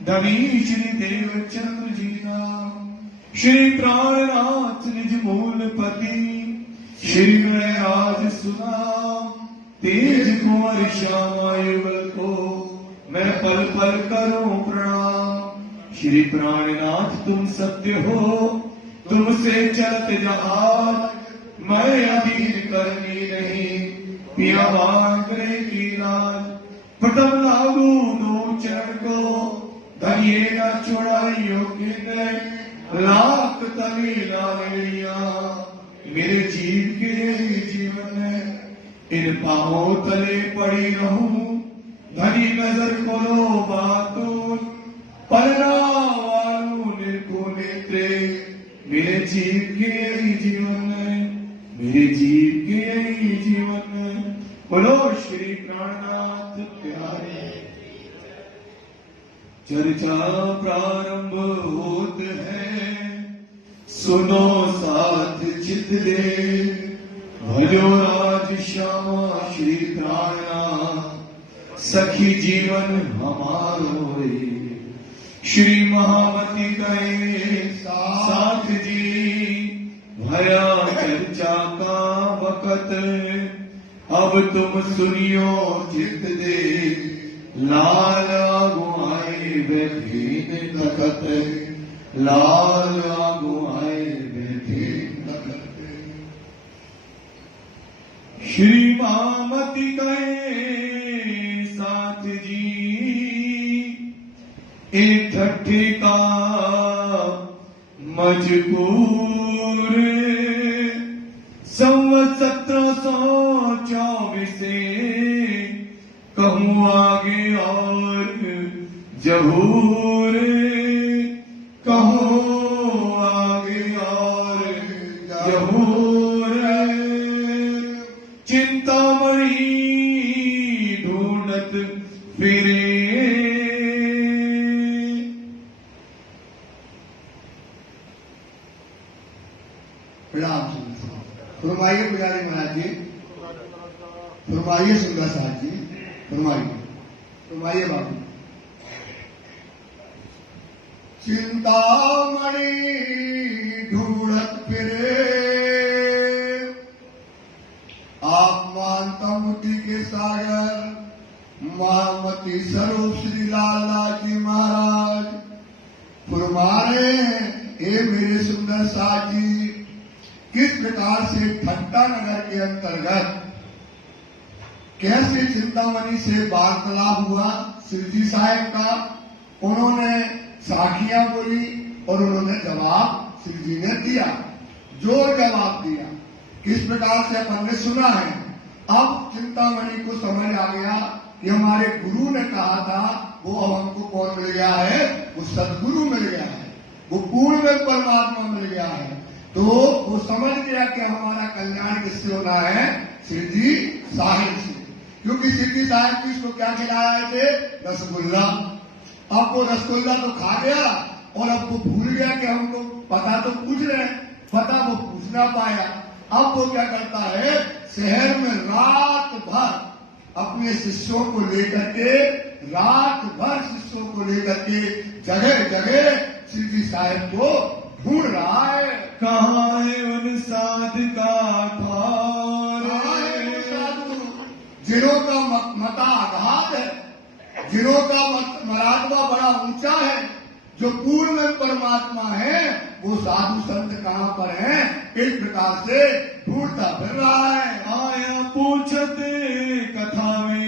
धनी श्री देवचंद्र जी नाम, श्री प्राणनाथ निज मूलपति, श्री गणराज सुनाम, तेज कुंवर श्यामा युगल को मैं पल पल करूं प्रणाम। श्री प्राणनाथ तुम सत्य हो, तुमसे चलत जहाज, मैं अधीर करनी नहीं, पिया मांगने की लाज। पटम लागू दो चरण को, धनिये न छोड़ाइयो किने, लाख तनी लालिया मेरे जीव के जीवन में। इन पांवों तले पड़ी रहूं, धनी नजर खोलो बातों, पलना वालू निर्को नेत्रे मेरे जीव के जीवन में, मेरे जीव के जीवन में। बोलो श्री प्राणनाथ प्यारे। चर्चा प्रारंभ होत है, सुनो साथ चित दे, भजो राज श्यामा श्री प्राणनाथ, सखी जीवन हमारो रे। श्री महामती कहे साथ जी, भया चर्चा का वक़्त, अब तुम सुनियो चित दे, लाल आगुआए बैठे तखत, लाल आगुआए बैठे तखत। श्री महामती कहे साथ जी, एक ठट्ठे का मजबूर, संवत 1724 कहूँ आगे और जहूर, कहूँ आगे और जहूर। चिंतामणि ढूंढत फिरे, फरमाइए पुजारी महाराज जी, फरमाइए सुंदर साहब जी, फरमाइए बाबू। चिंतामणि ढूंढत फिरे, आप मानता मुक्ति के सागर, महामती स्वरूप श्री लाला जी महाराज फरमा रहे हैं, हे मेरे सुंदर साहब जी, किस प्रकार से ठट्टा नगर के अंतर्गत कैसे चिंतामणि से वार्तालाप हुआ शिवजी साहब का। उन्होंने साखियां बोली और उन्होंने जवाब शिवजी ने दिया, जो जवाब दिया किस प्रकार से अपन ने सुना है। अब चिंतामणि को समझ आ गया कि हमारे गुरु ने कहा था, वो अब हमको कौन मिल गया है, वो सदगुरु मिल गया है, वो पूर्ण में परमात्मा मिल गया है। तो वो समझ गया कि हमारा कल्याण किससे होना है, शिवजी साहिब से। क्योंकि शिवजी साहिब जी इसको क्या खिलाए थे, रसगुल्ला। अब वो रसगुल्ला तो खा गया और अब वो भूल गया कि हमको पता तो पूछ रहे हैं, पता वो पूछ ना पाया। अब वो क्या करता है, शहर में रात भर अपने शिष्यों को लेकर के, रात भर शिष्यों को लेकर के जगह जगह शिवजी साहिब को ढूंढ रहा है। कहाँ है उन साधु का थार, जिनों का मताघात है, जिनों का मरातबा बड़ा ऊंचा है, जो पूर्ण में परमात्मा है, वो साधु संत कहाँ पर हैं, इस प्रकार से ढूंढता फिर रहा है। आया पूछते कथा में,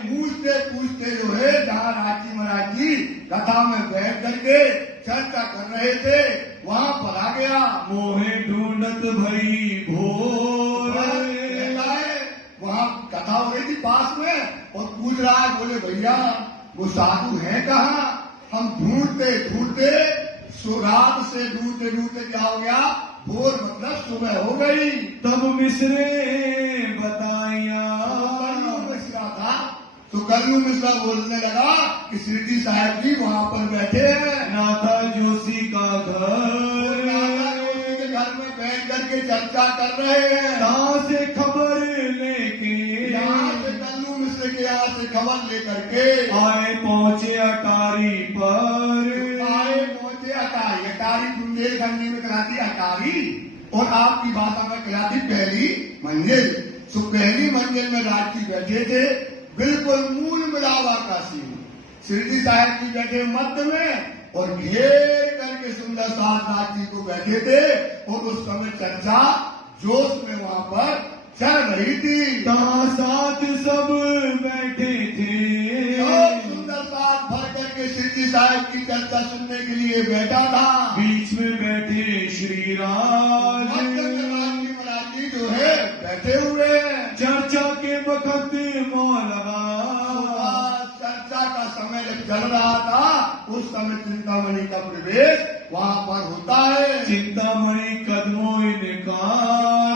पूछते पूछते जो है, जहाँ राजी महाराज जी कथा में बैठ करके चर्चा कर रहे थे, वहाँ पर आ गया। मोहे ढूंढत भई भोर, वहाँ कथा हो रही थी पास में, और पूछ रहा है, बोले भैया वो साधु है कहाँ। हम ढूंढते ढूंढते रात से ढूंढते ढूंढते क्या हो गया, भोर मतलब सुबह हो गई। तब मिश्रे बताया, कर्नू मिश्रा था, तो कर्नू मिश्रा बोलने लगा कि शिवजी साहब जी वहाँ पर बैठे हैं। नाथा जोशी का घर, नाथा जोशी के घर में बैठ करके चर्चा कर रहे हैं। कहाँ से खबर लेके, यहाँ से कर्नू मिश्र के यहाँ से खबर लेकर के आए पहुँचे अटारी अटारी पर आए पहुंचे अटारी। अटारी बुंदेलखंडी में कहलाती अटारी और आपकी भाषा में कहलाती पहली मंजिल। तो पहली मंजिल में राज जी बैठे थे, बिल्कुल मूल मिलावा का सीन। शिरडी साहब जी बैठे मध्य में और घेर करके सुंदर साथ राज जी को बैठे थे और उस समय चर्चा जोश में वहां पर चल रही थी। तहाँ साथ सब बैठे थे, और सुंदर साथ भर करके शिरडी साहब की चर्चा सुनने के लिए बैठा था। बीच में बैठे श्री राज, महाराज जी जो है बैठे हुए हैं। चर्चा के वक्त मौलवा, चर्चा का समय जब चल रहा था उस समय चिंतामणि का प्रवेश वहां पर होता है। चिंतामणि कदमों इनका,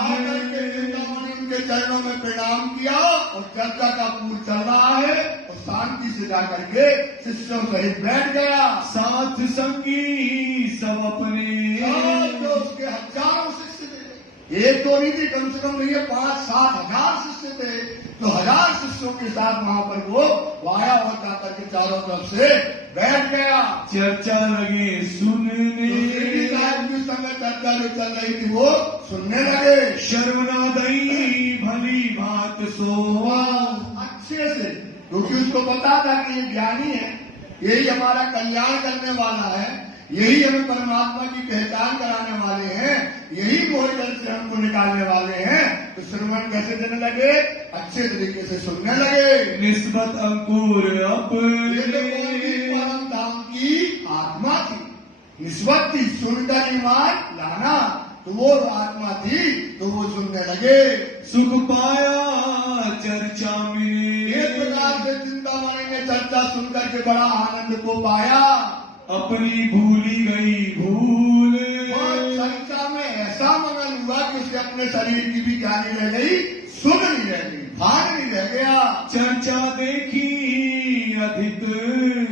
चिंतामणि उनके चरणों में प्रणाम किया और चर्चा का पूर्व चल रहा है और शांति से जाकर के शिष्यों सहित बैठ गया। साथ संगी सब अपने, जो उसके हजारों शिष्य थे, एक तो नहीं थी, कम से कम नहीं है 5-7 हजार शिष्य थे। तो 1000 शिष्यों के साथ वहां पर वो आया और जाकर के चारों तरफ से बैठ गया। चर्चा लगे सुनने, की संग चर्चा जो चल रही थी वो सुनने लगे। शर्मना दई भली बात सोवा, अच्छे से, क्योंकि उसको पता था कि ये ज्ञानी है, यही हमारा कल्याण करने वाला है, यही हमें परमात्मा की पहचान कराने वाले हैं, यही मोहजल से हमको निकालने वाले हैं। तो श्रवण कैसे देने लगे? अच्छे तरीके से सुनने लगे। निस्बत अंकुर अपने, परम धाम की आत्मा थी, निस्बत थी, सुनकर ईमान लाना, तो वो आत्मा थी, तो वो सुनने लगे। सुख पाया चर्चा में, इस प्रकार से चिंतामणि ने चर्चा सुनकर के बड़ा आनंद को पाया। अपनी भूली गई भूल, और चर्चा में ऐसा मगन हुआ कि उसे अपने शरीर की भी क्या नहीं रह गई, सुध नहीं रह गई, भान नहीं रह गया। चर्चा देखी अधिक,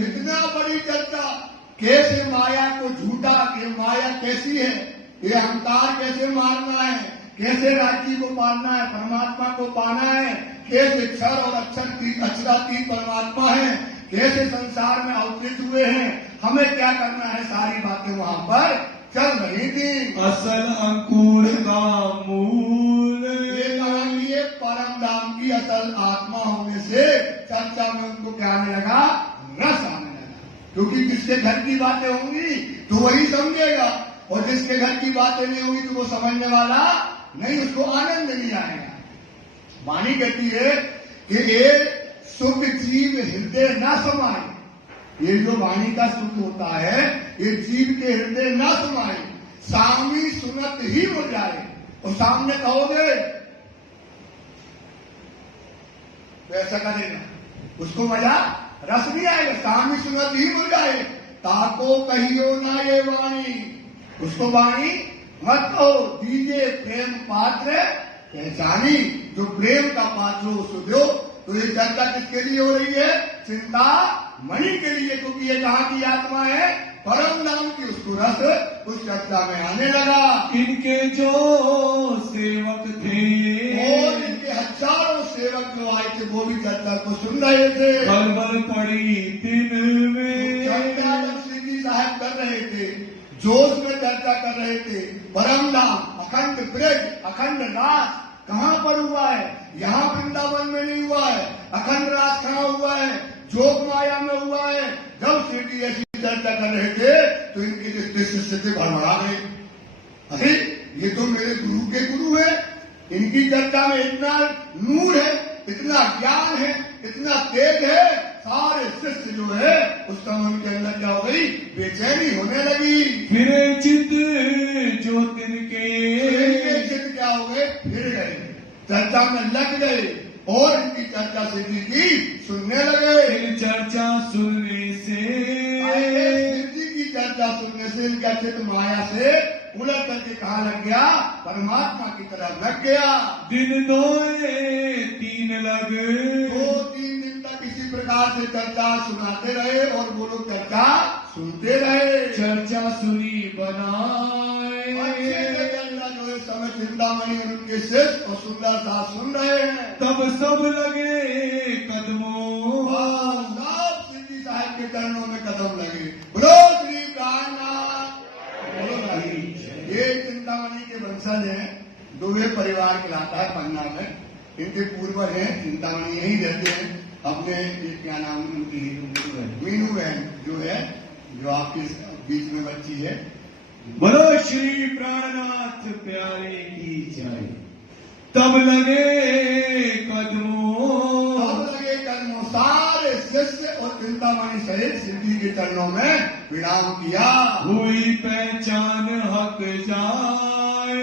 इतना बड़ी चर्चा, कैसे माया को झूठा, कि माया कैसी है, ये अहंकार कैसे मारना है, कैसे राज्य को पालना है, परमात्मा को पाना है, कैसे क्षर और अक्षरातीत परमात्मा है, कैसे संसार में अवतरित हुए हैं, हमें क्या करना है, सारी बातें वहां पर चल रही थी। असल अंकुर का मूल, ये परम धाम की असल आत्मा होने से चर्चा में उनको क्या आने लगा, रस आने लगा। क्योंकि जिसके घर की बातें होंगी तो वही समझेगा, और जिसके घर की बातें नहीं होंगी तो वो समझने वाला नहीं, उसको आनंद नहीं आएगा। वाणी कहती है कि ये सुख जीव हृदय न समाये, ये जो वाणी का सुख होता है ये जीव के हृदय न समाये, सामी सुनत ही हो जाए। और सामने कहोगे तो ऐसा करेगा, उसको मजा रस नहीं आएगा, सामी सुनत ही हो जाए। ताको कहियो ना ये वाणी, उसको वाणी मत कहो, दीजिए प्रेम पात्र पहचानी, जो प्रेम का पात्र हो उसको दो। तो ये चर्चा किसके लिए हो रही है? चिंता मणि के लिए, क्योंकि ये कहाँ की आत्मा है, परम नाम की, उसको रस उस चर्चा में आने लगा। इनके जो सेवक थे, और इनके हजारों सेवक जो आए थे वो भी चर्चा को सुन रहे थे। खलबल पड़ी दिन में, चर्चा जब श्री साहब कर रहे थे, जोश में चर्चा कर रहे थे, परम नाम, अखंड ब्रज, अखंड रास कहाँ पर हुआ है? यहाँ वृंदावन में नहीं हुआ है। अखंड रास कहाँ हुआ है? जोग माया में हुआ है। जब श्री ऐसी चर्चा कर रहे थे तो इनके जितने शिष्य थे भड़बड़ा गए, अरे ये तो मेरे गुरु के गुरु है, इनकी चर्चा में इतना नूर है, इतना ज्ञान है, इतना तेज है, सारे शिष्य जो है उस समय उनके अंदर क्या हो गई, बेचैनी होने लगी। फिर चित जो तिनके, चित क्या हो गए, फिर गए, चर्चा में लग गए और इनकी चर्चा सिद्धि की सुनने लगे। चर्चा सुनने से, सिद्धि की चर्चा सुनने से इनका चित्त माया से उलट करके कहाँ लग गया, परमात्मा की तरफ लग गया। दिन 2-3 लग, 2-3 दिन तक इसी प्रकार से चर्चा सुनाते रहे और वो लोग चर्चा सुनते रहे। चर्चा सुनी बनाए, चर्चा जो है समय चिंतामणि उनके शिष्य और सुंदर सा सुन रहे हैं। तब सब लगे कदमों, सब सिद्धि साहब के तरफ चरणों में कदम लगे। बोलो श्री प्राणनाथ। बोलो भाई। ये चिंतामणि के वंशज हैं, दुबे परिवार कहलाता है पन्ना में। इनके पूर्वज हैं चिंतामणि, यही रहते हैं। अपने ये क्या नाम उनकी, मीनू बहन जो है, जो आपके बीच में बच्ची है। बोलो श्री प्राणनाथ प्यारे की जय। तब लगे कदमों सारे शिष्य और चिंतामणि सहित शिव जी के चरणों में प्रणाम किया। हुई पहचान हक जाए,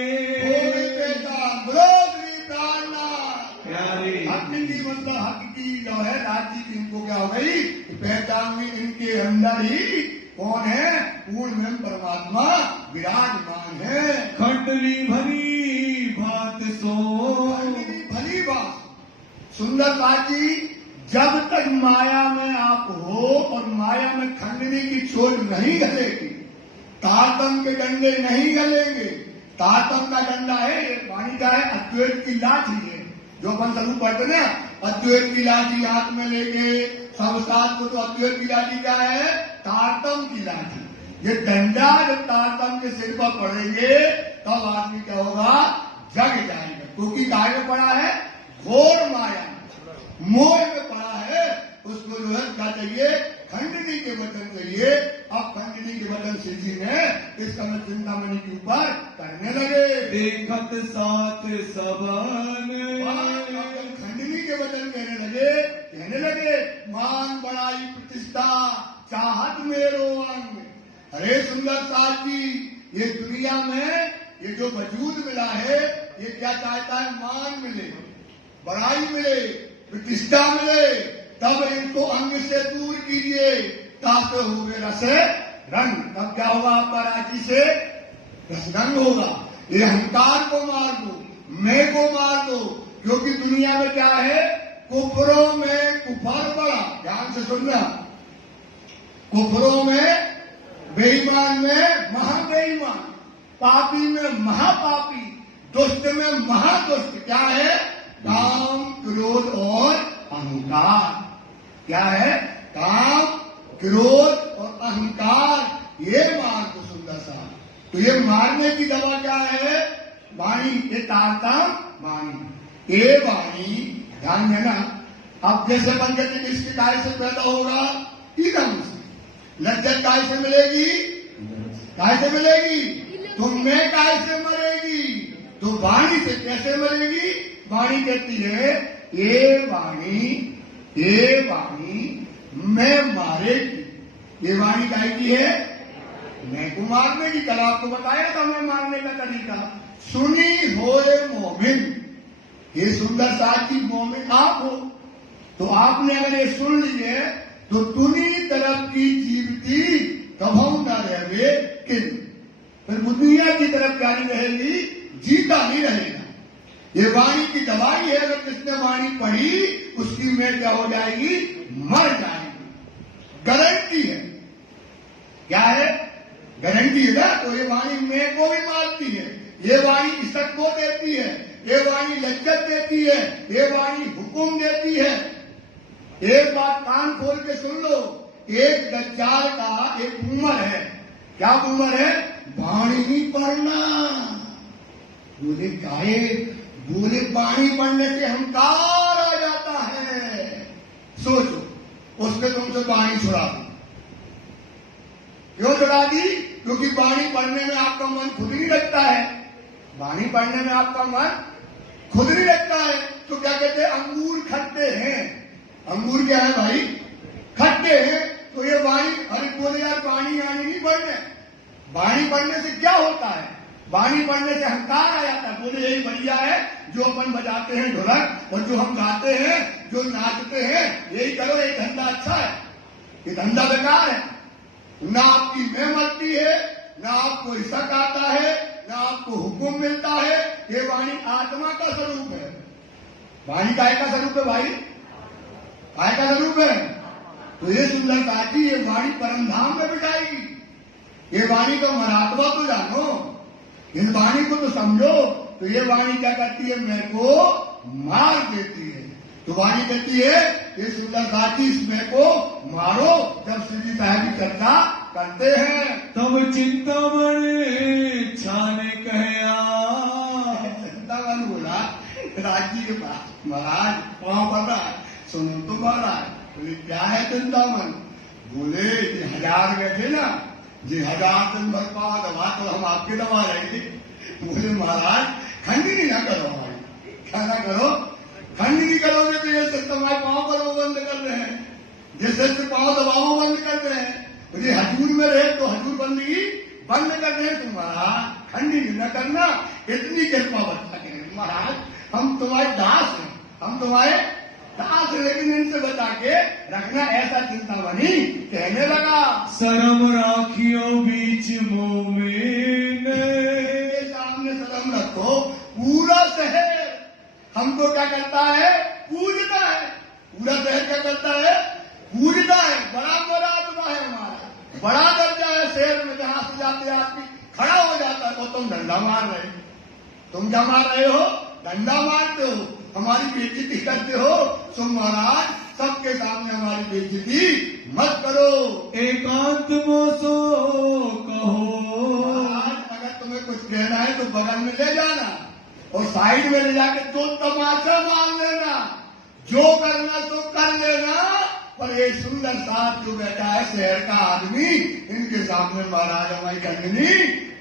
हुई पहचान। बोलो श्री प्राणनाथ प्यारे। हक की मतलब हक की जो है राज्य की इनको क्या हो गई पहचान में। इनके अंदर ही कौन है? पूर्ण में परमात्मा विराजमान है। खंडली भली बात सो, भली बात। सुंदर बात जी, जब तक माया में आप हो और माया में खंडनी की चोट नहीं गलेगी, तातम के डंडे नहीं गलेंगे। तातम का डंडा है, ये वाणी का है, अद्वैत की लाठी है, जो अपन स्वरूप पढ़ते ना, अद्वैत की लाठी हाथ में लेके सब साथ को। तो अद्वैत की लाठी क्या है? तातम की लाठी। ये डंडा जब तातम के सिर पर पड़ेंगे तब आदमी क्या होगा? जग जाएगा। क्योंकि काय में पड़ा है? घोर माया, मोह में पड़ा है। उसको जो है क्या चाहिए? खंडनी के वचन चाहिए। अब खंडनी के वचन शिव जी ने इस समय चिंतामणि के ऊपर करने लगे। देखत साथ सबन, खंडनी के वचन कहने लगे मान बड़ाई प्रतिष्ठा चाहत मेरो अंग। अरे सुंदर साथ जी, ये दुनिया में ये जो वजूद मिला है, ये क्या चाहता है? मान मिले, बड़ाई मिले, प्रतिष्ठा मिले। तब इनको अंग से दूर कीजिए, तापे हुए रसे रंग। तब क्या होगा? आपका राजी से रसरंग होगा। ये अहंकार को मार दो, मैं को मार दो। क्योंकि दुनिया में क्या है? कुफरों में कुफर बड़ा। ध्यान से सुनना, कुफरों में बेईमान में महाबेईमान, पापी में महापापी, दुष्ट में महादुष्ट। क्या है? काम, क्रोध और अहंकार। क्या है? काम, क्रोध और अहंकार। ये मार को सुंदर सा। तो ये मारने की दवा क्या है? वाणी। ये तारतम वाणी, ये वाणी। ध्यान देना। अब जैसे बन गए इसकी काय से पैदा होगा? ईदम से। लज्जत काय से मिलेगी? काय से मिलेगी? तो मैं काय से मरेगी? तो वाणी से। कैसे मरेगी? वाणी कहती है ये वाणी मैं मारेगी। ये वाणी काय की है? मैं को मारने की। कल आपको बताया था मैं मारने का तरीका। सुनी होए मोमिन। ये सुंदर साथ की मोमिन आप हो, तो आपने अगर ये सुन लिए तो तुनी तरफ की जीवती कभू न रहे किन। फिर दुनिया की तरफ क्या नहीं रहेगी? जीता नहीं रहेगा। ये वाणी की दवाई है। अगर किसने वाणी पढ़ी उसकी मैं क्या हो जाएगी? मर जाएगी। गारंटी है। क्या है? गारंटी है ना। तो ये वाणी मैं को भी मारती है, ये वाणी इज्जत को देती है, ये वाणी लज्जत देती है, ये वाणी हुक्म देती है। एक बात कान खोल के सुन लो, एक दज्जाल का एक उम्र है। क्या उम्र है? वाणी नहीं पढ़ना। बोले काहे? बोले वाणी पढ़ने से अहंकार आ जाता है। सोचो, उसने तुमसे वाणी छुड़ा दी। क्यों छुड़ा दी? क्योंकि वाणी पढ़ने में आपका मन खुद नहीं लगता है। वाणी पढ़ने में आपका मन खुद नहीं लगता है। तो क्या कहते हैं? अंगूर खट्टे हैं। अंगूर क्या है भाई? खट्टे हैं। तो ये वाणी, अरे बोले यार वाणी आनी नहीं पढ़ने। वाणी पढ़ने से क्या होता है? वाणी पढ़ने से अहंकार आ जाता है। बोले यही बढ़िया है जो अपन बजाते हैं ढोलक, और जो हम गाते हैं, जो नाचते हैं, यही करो। ये धंधा अच्छा है, ये धंधा बेकार है। ना आपकी मैं मरती है, ना आपको शक आता है, ना आपको हुक्म मिलता है। ये वाणी आत्मा का स्वरूप है। वाणी काय का स्वरूप है भाई? काय का स्वरूप है? तो ये सुंदर साथी, ये वाणी परमधाम में बिठाएगी। ये वाणी का महात्मा तो जानो, इन वाणी को तो समझो। तो ये वाणी क्या करती है? मैं को मार देती है। तुम्हारी गति है ये सुंदरता की इसमें को मारो जब श्री जी साहब की चर्चा करते हैं। तब चिंतामण छाने कहया। चिंतामण बोला राजी के पास, महाराज पाँव पड़ रहा है, सुनो तो महाराज। बोले क्या है चिंतामण? बोले ये 1000 गए थे ना, ये 1000 दिन भर पाँव दबा तो हम आपके दबा रहे थे। बोले महाराज खंडनी ना करो हमारी, क्या ना करो, खंडनी करोगे तो ये तुम्हारे पाँव पर बंद कर रहे हैं, जैसे पाँव दबाओ बंद कर रहे हैं। मुझे हजूर में रहे तो हजूर बंदगी बंद कर रहे हैं, तुम्हारा खंडनी न करना, इतनी कृपा बता के महाराज हम तुम्हारे दास हैं, हम तुम्हारे दास हैं, लेकिन इनसे बता के रखना, ऐसा चिंतामणि कहने लगा। शर्म राखियो बीच मुंह में, सामने शर्म रखो। पूरा शहर हमको क्या करता है? पूजता है। पूरा शहर क्या करता है? पूजता है। बड़ा मुरादमा है हमारा, बड़ा दर्जा है शहर में, जहां से जाते आदमी खड़ा हो जाता है तो तुम डंडा मार रहे हो। तुम क्या मार रहे हो? डंडा मारते हो, हमारी बेइज्जती करते हो। तो महाराज सबके सामने हमारी बेइज्जती मत करो। एकांत मोसो कहो। महाराज अगर तुम्हें कुछ कहना है तो बगल में ले जाना और साइड में ले जाके दो तमाचा मार लेना, जो करना तो कर लेना। पर ये सुंदर साथ जो बैठा है शहर का आदमी, इनके सामने महाराज हमारी खंडनी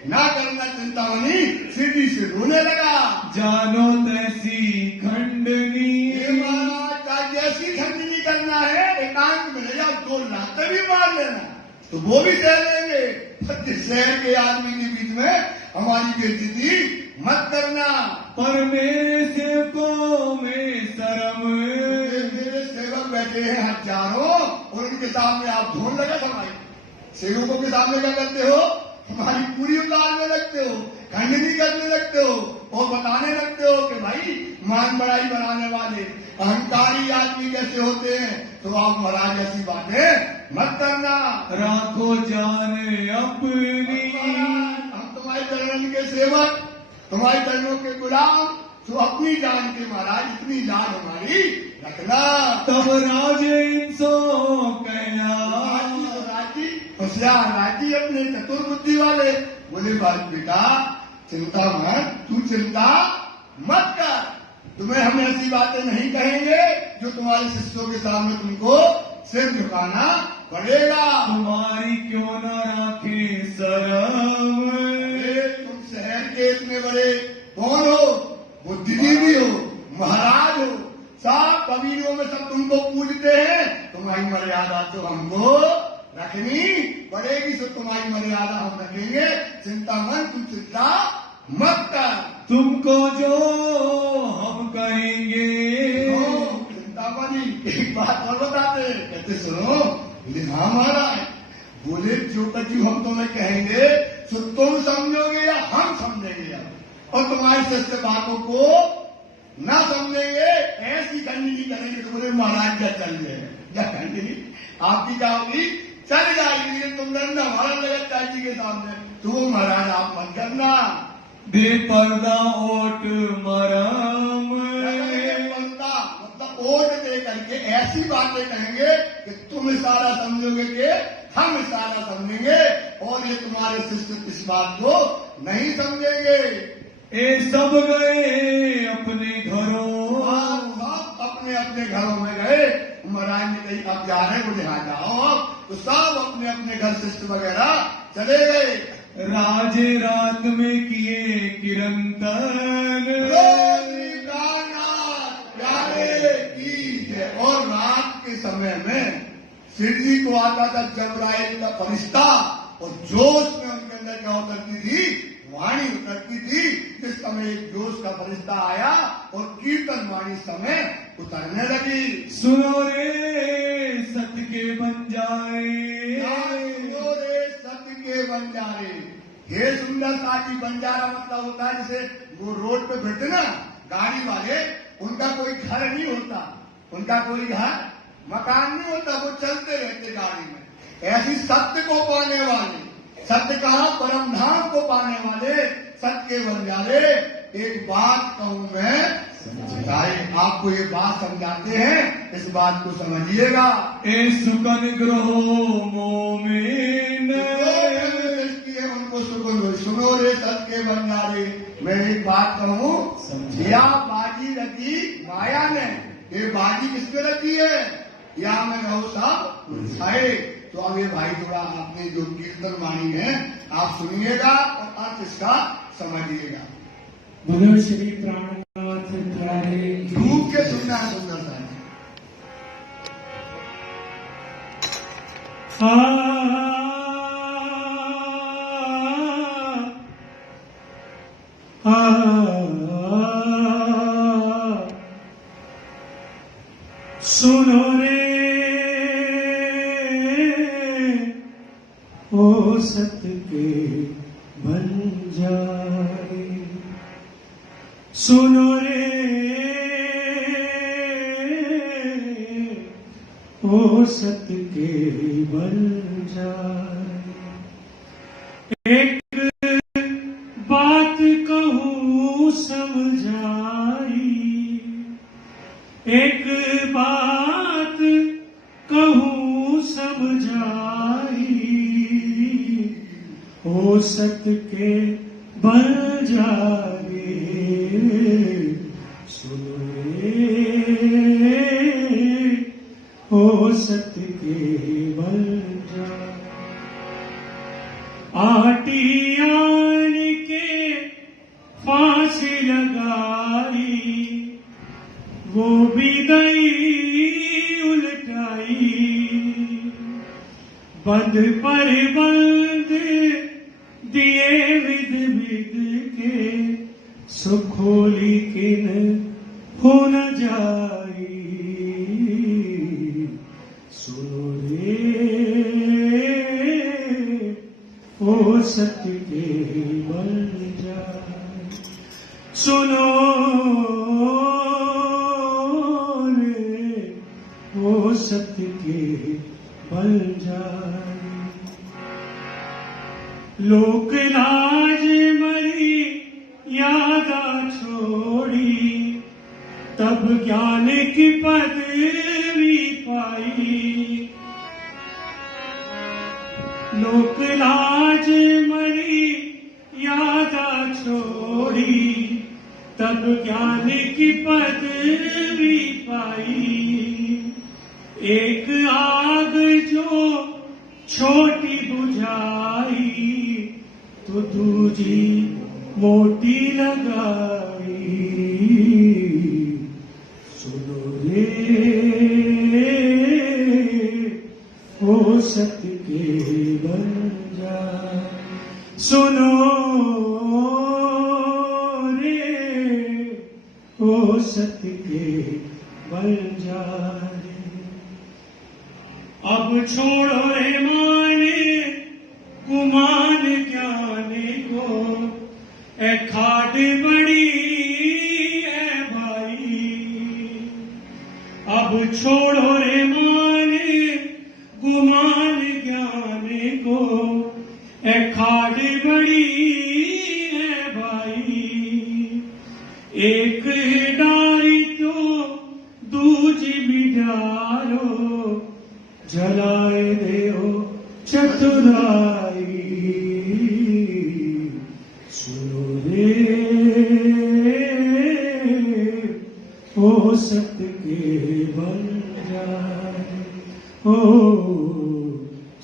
ना करना। चिंतामणि सीधी से रोने लगा। जानो तैसी खंडनी। ये महाराज का जैसी खंडनी करना है, एकांत में ले जाओ, 2 लाते भी मार लेना तो वो भी सह लेंगे। पर शहर के आदमी के बीच में हमारी बेइज्जती मत करना। पर मेरे सेवकों में शर्म। मेरे सेवक बैठे हैं हजारों और उनके सामने आप ढोल लगा समाई। सेवकों के सामने क्या करते हो? हमारी पूरी उतारने लगते हो, खंडनी करने लगते हो और बताने लगते हो कि भाई मान बढ़ाई बनाने वाले अहंकारी आदमी कैसे होते हैं। तो आप महाराज ऐसी बातें मत करना। राखो जाने अपनी। हम तुम्हारे चरण के सेवक, तुम्हारे चरणों के गुलाम, तो अपनी जान के महाराज इतनी लाज हमारी रखना। तब राजे इंसो कहया। राजी होशियार, राजी अपने चतुर बुद्धि वाले बोले बात बेटा चिंता मत, तू चिंता मत कर, तुम्हें हम ऐसी बातें नहीं कहेंगे जो तुम्हारे शिष्यों के सामने तुमको सिर झुकाना पड़ेगा। तुम्हारी क्यों न राखे शरम। तुम शहर के इतने बड़े कौन हो? बुद्धिजीवी हो, महाराज हो, सब कबीलों में सब तुमको पूजते हैं। तुम्हारी मर्यादा तो हमको रखनी पड़ेगी, तो तुम्हारी मर्यादा हम रखेंगे। चिंता मत, तुम चिंता मत कर। तुमको जो हम कहेंगे। चिंता मनी एक बात और बताते, कहते सुनो। बोले हाँ महाराज। बोले जो कछु हम तुम्हें कहेंगे तो तुम समझोगे या हम समझेंगे, और तुम्हारी सत्य बातों को ना समझेंगे, ऐसी खंडनी करेंगे। तो बोले महाराज क्या चल रहे हैं, क्या खंडनी आपकी क्या होगी? चल जाएगी, लेकिन तुम डरना हमारा लगत चाची के सामने, तो महाराज आप मत करना। दे पर्दा ओट मरम। पर्दा मतलब ओट दे करके ऐसी बातें कहेंगे कि तुम इशारा समझोगे कि हम इशारा समझेंगे, और ये तुम्हारे शिष्य इस बात को नहीं समझेंगे। ए सब गए अपने घरों। सब अपने अपने घरों में गए। महाराज ने कही अब जा रहे, बोले हाँ जाओ आप, तो सब अपने अपने घर शिष्य वगैरह चले गए। राजे रात में किए किरंतन। और रात के समय में शिव जी को आता था जबराइल का फरिश्ता, और जोश में उनके अंदर क्या उतरती थी? वाणी उतरती थी। जिस समय एक जोश का फरिश्ता आया और कीर्तन वाणी समय उतरने लगी। सुनो रे सत के बंजारे। सुनो रे सत के बंजारे। हे सुंदर साथी, बंजारा मतलब होता है जैसे वो रोड पे फिरते ना गाड़ी वाले, उनका कोई घर नहीं होता, उनका कोई घर मकान नहीं होता, वो चलते रहते गाड़ी में। ऐसी सत्य को पाने वाले, सत्य कहा परम धाम को पाने वाले सत्य के बंजारे। एक बात कहूं मैं, साहिब आपको ये बात समझाते हैं, इस बात को समझिएगा। ए सुकन ग्रहो मोमिन है उनको सुकून दो। सुनो रे सत के बंजारे, मैं एक बात कहूँ, या बाजी रखी माया ने, ये बाजी किसने रखी है? या मैं कहूँ सब है। तो अब ये भाई थोड़ा आपने जो कीर्तन वाणी है आप सुनिएगा और अर्थ इसका समझिएगा। भगवान श्री प्राणनाथ प्यारे डूब के सुनना सुंदरता है। सुनो रे ओ सत के बंजारे, सुनो रे ओ सत के बंजारे। एक बात कहूँ समझाई, एक बात कहूँ समझाई, ओ सत के बंजारे, सुनो रे ओ सत के बंजारे। आटियान के फांसी लगाई, वो भी दई उलटाई, बंद पर बंद दिए विद विद के, सुखोली किन हो न जाई, सुनो रे ओ सत के बंजारे, सुनो ओ सत्य के बंजारे। लोक लाज मरी यादा छोड़ी, तब ज्ञान की पदवी पाई। लोक लाज मरी यादा छोड़ी, तब ज्ञान की पदवी पाई। एक आग जो छोटी बुझाई, तो दूजी मोटी लगाई, सुनो रे ओ सत्य के बंजारे, सुनो रे ओ सत्य के बंजारे। अब छोड़ो रे माने गुमान ज्ञाने को, ए खाट बड़ी है भाई। अब छोड़ो रे माने गुमान ज्ञाने को, ए खाट बड़ी है भाई। एक डारी तो दूजी भी डारो, जलाए देओ चतुराई, सुनो रे ओ सत्य के बंजारे, ओ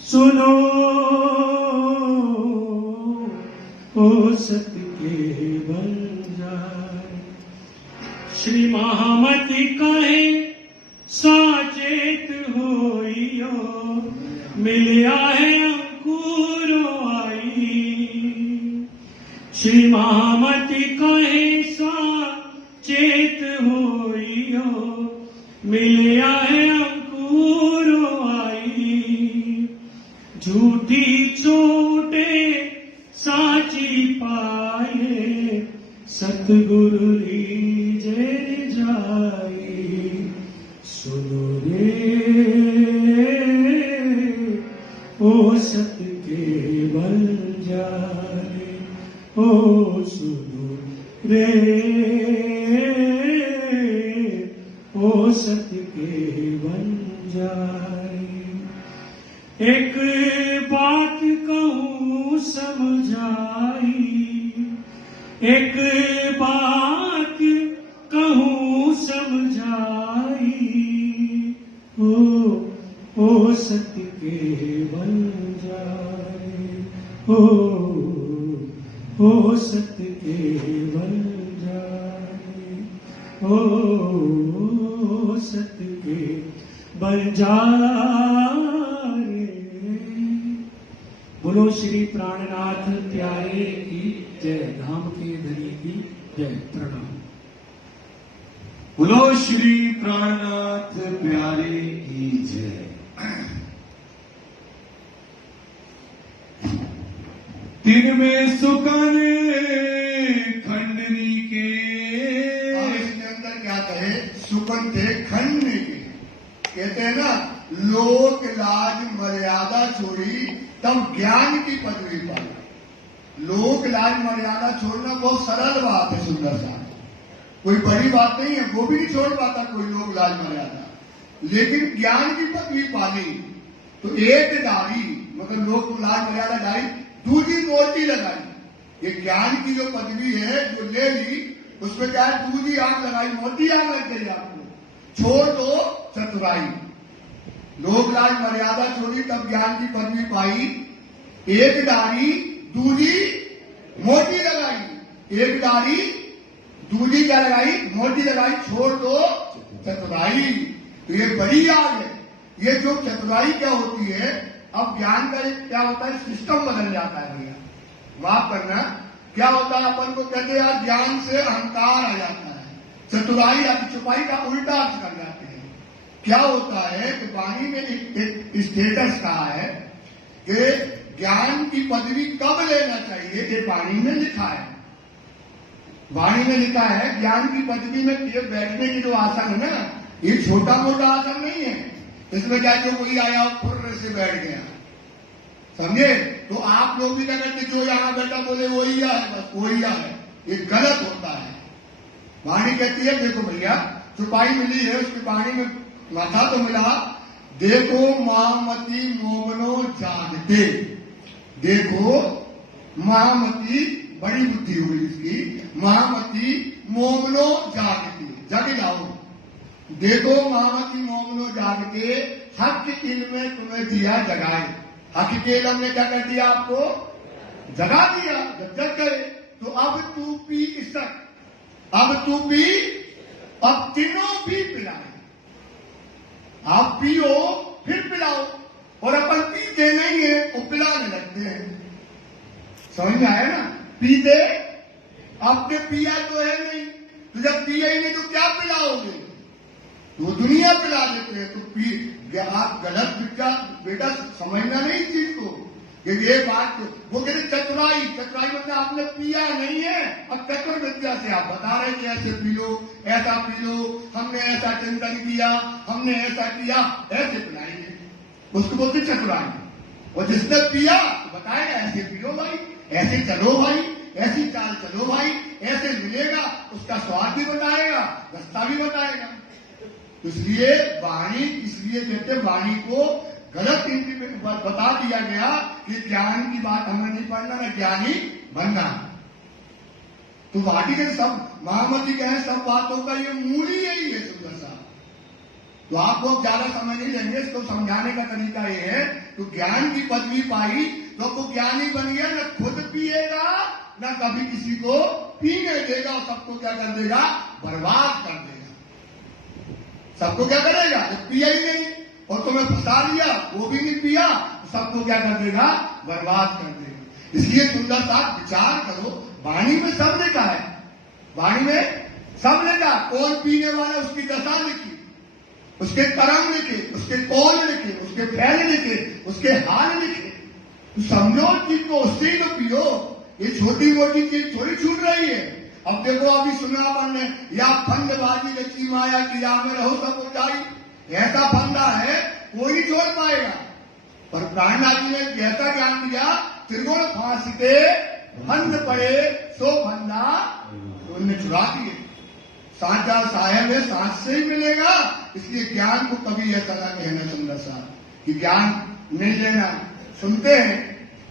सुनो ओ सत्य के बंजारे। श्री महामति कहे साचेत होइयो, मिलिया है अंकुरो आई। श्री महामति कहे साचेत होइयो, मिलिया है अंकुरो आई। झूठी चोटे साची पाए, सतगुरु लीजे जाए, सुनो रे ओ सत्य के बंजारे, ओ सुनो रे हो सत्य के बन जाए। एक बात कहूँ समझाई, एक बात कहूँ समझाई, ओ सत्य के बन जाए, ओ सत्य के बन जाए, ओ सत्य के बन जाए। बोलो श्री प्राणनाथ प्यारे की जय, धाम के धनी की जय। प्रणाम। बोलो श्री प्राणनाथ प्यारे की जय। दिन में सुकन खंडनी के, इसके अंदर क्या कहे, सुकन थे खंडनी के। कहते हैं ना, लोक लाज मर्यादा छोड़ी तब ज्ञान की पदवी पाई। लोक लाज मर्यादा छोड़ना बहुत सरल बात है, सुंदर सा, कोई बड़ी बात नहीं है। वो भी नहीं छोड़ पाता कोई लोक लाज मर्यादा, लेकिन ज्ञान की पदवी पाली तो एक दाढ़ी, मतलब लोक लाज मर्यादा दाढ़ी, दूसरी मोटी लगाई। ये ज्ञान की जो पदवी है जो ले ली, उसमें क्या है, दूसरी आंख लगाई, मोटी आंख लग गई आपको। छोड़ दो चतुराई, लोक लाज मर्यादा छोड़ी तब ज्ञान की पदवी पाई। एक दाढ़ी दूधी मोटी लगाई, एक दाढ़ी दूधी क्या लगाई, मोटी लगाई, छोड़ दो चतुराई। तो ये बड़ी याद है। ये जो चतुराई क्या होती है, अब ज्ञान का एक क्या होता है, सिस्टम बदल जाता है भैया, माफ करना। क्या होता है, अपन को कहते हैं यार ज्ञान से अहंकार आ जाता है, चतुराई आती, छुपाई का उल्टा अर्थ कर जाते हैं। क्या होता है कि वाणी में एक स्टेटस कहा है कि ज्ञान की पदवी कब लेना चाहिए, ये वाणी में लिखा है। वाणी में लिखा है ज्ञान की पदवी में ये बैठने की जो आसन है ना, ये छोटा मोटा आसन नहीं है। इसमें क्या जो कोई आया फुर्र से बैठ गया, समझे? तो आप लोग भी क्या करते, जो यहां बैठा बोले वही है, बस वही है, ये गलत होता है। वाणी कहती है देखो भैया, छुपाई मिली है, उसकी वाणी में माथा तो मिला, देखो महामती मोमनो जागते। देखो महामती, बड़ी बुद्धि हुई इसकी, महामती मोमनो जागते, जग जाओ। देखो महामती मोमनो जागते, हक के इल्म में तुम्हें दिया जगाए। हक के इल्म ने क्या कर दिया, आपको जगा दिया, जग गए। तो अब तू पी इसक, अब तू पी, अब तीनों भी पिलाए। आप पियो फिर पिलाओ, और अपन पीते नहीं है वो पिलाने लगते हैं। समझ में आया ना? पीते, आपने पिया तो है नहीं, तो जब पिया ही नहीं तो क्या पिलाओगे? तो दुनिया पिला देते हैं। तो आप गलत बेटा समझना नहीं चीज को, कि ये बात वो कहते चतुराई, चतुराई मतलब आपने पिया नहीं है, अब चतुर विद्या से आप बता रहे कि ऐसे पी लो, ऐसा पी लो, हमने ऐसा चिंतन किया, हमने ऐसा किया, ऐसे पिलाएंगे, उसको बोलते चतुराई। और जिसने पिया तो बताएगा ऐसे पियो भाई, ऐसे चलो भाई, ऐसी चाल चलो भाई, ऐसे मिलेगा, उसका स्वाद भी बताएगा, रास्ता भी बताएगा। इसलिए वाणी, इसलिए कहते वाणी को गलत बता दिया गया कि ज्ञान की बात हमें नहीं पढ़ना, ना ज्ञानी बनना। तो वाणी के सब महामती कहे सब बातों का ये मूल ही यही है, सुंदर सा। तो आप लोग ज्यादा समय नहीं लेंगे, इसको समझाने का तरीका ये है। तो ज्ञान की पदवी पाई तो वो ज्ञानी बन गया, न खुद पिएगा न कभी किसी को पीने देगा, और सबको क्या कर देगा, बर्बाद कर देगा। सबको क्या करेगा, पिया ही नहीं, और तुम्हें फंसा लिया, वो भी नहीं पिया, सबको क्या कर देगा, बर्बाद कर देगा। इसलिए सुंदर सा विचार करो, वाणी में सब लिखा है, वाणी में सब लिखा। कौन पीने वाला उसकी दशा लिखी, उसके कर्म लिखे, उसके कौन लिखे, उसके फैल लिखे, उसके हाल लिखे। तो समझो चीज को, उससे ही तो पियो। ये छोटी मोटी चीज थोड़ी छूट रही है। अब देखो अभी सुना अपन ने, या फंदबाजी रची माया की या में रहो सब ऊंचाई, ऐसा फंदा है कोई नहीं छोड़ पाएगा। पर प्राणनाथ जी ने जैसा ज्ञान दिया, त्रिगुण फांसते फंद पड़े सो फंदा, तो उनने छुड़ा दिए। सांचा साहेब है, सांस से ही मिलेगा। इसलिए ज्ञान को कभी ऐसा ना कहना सुंदर साहब कि ज्ञान नहीं लेना। सुनते हैं,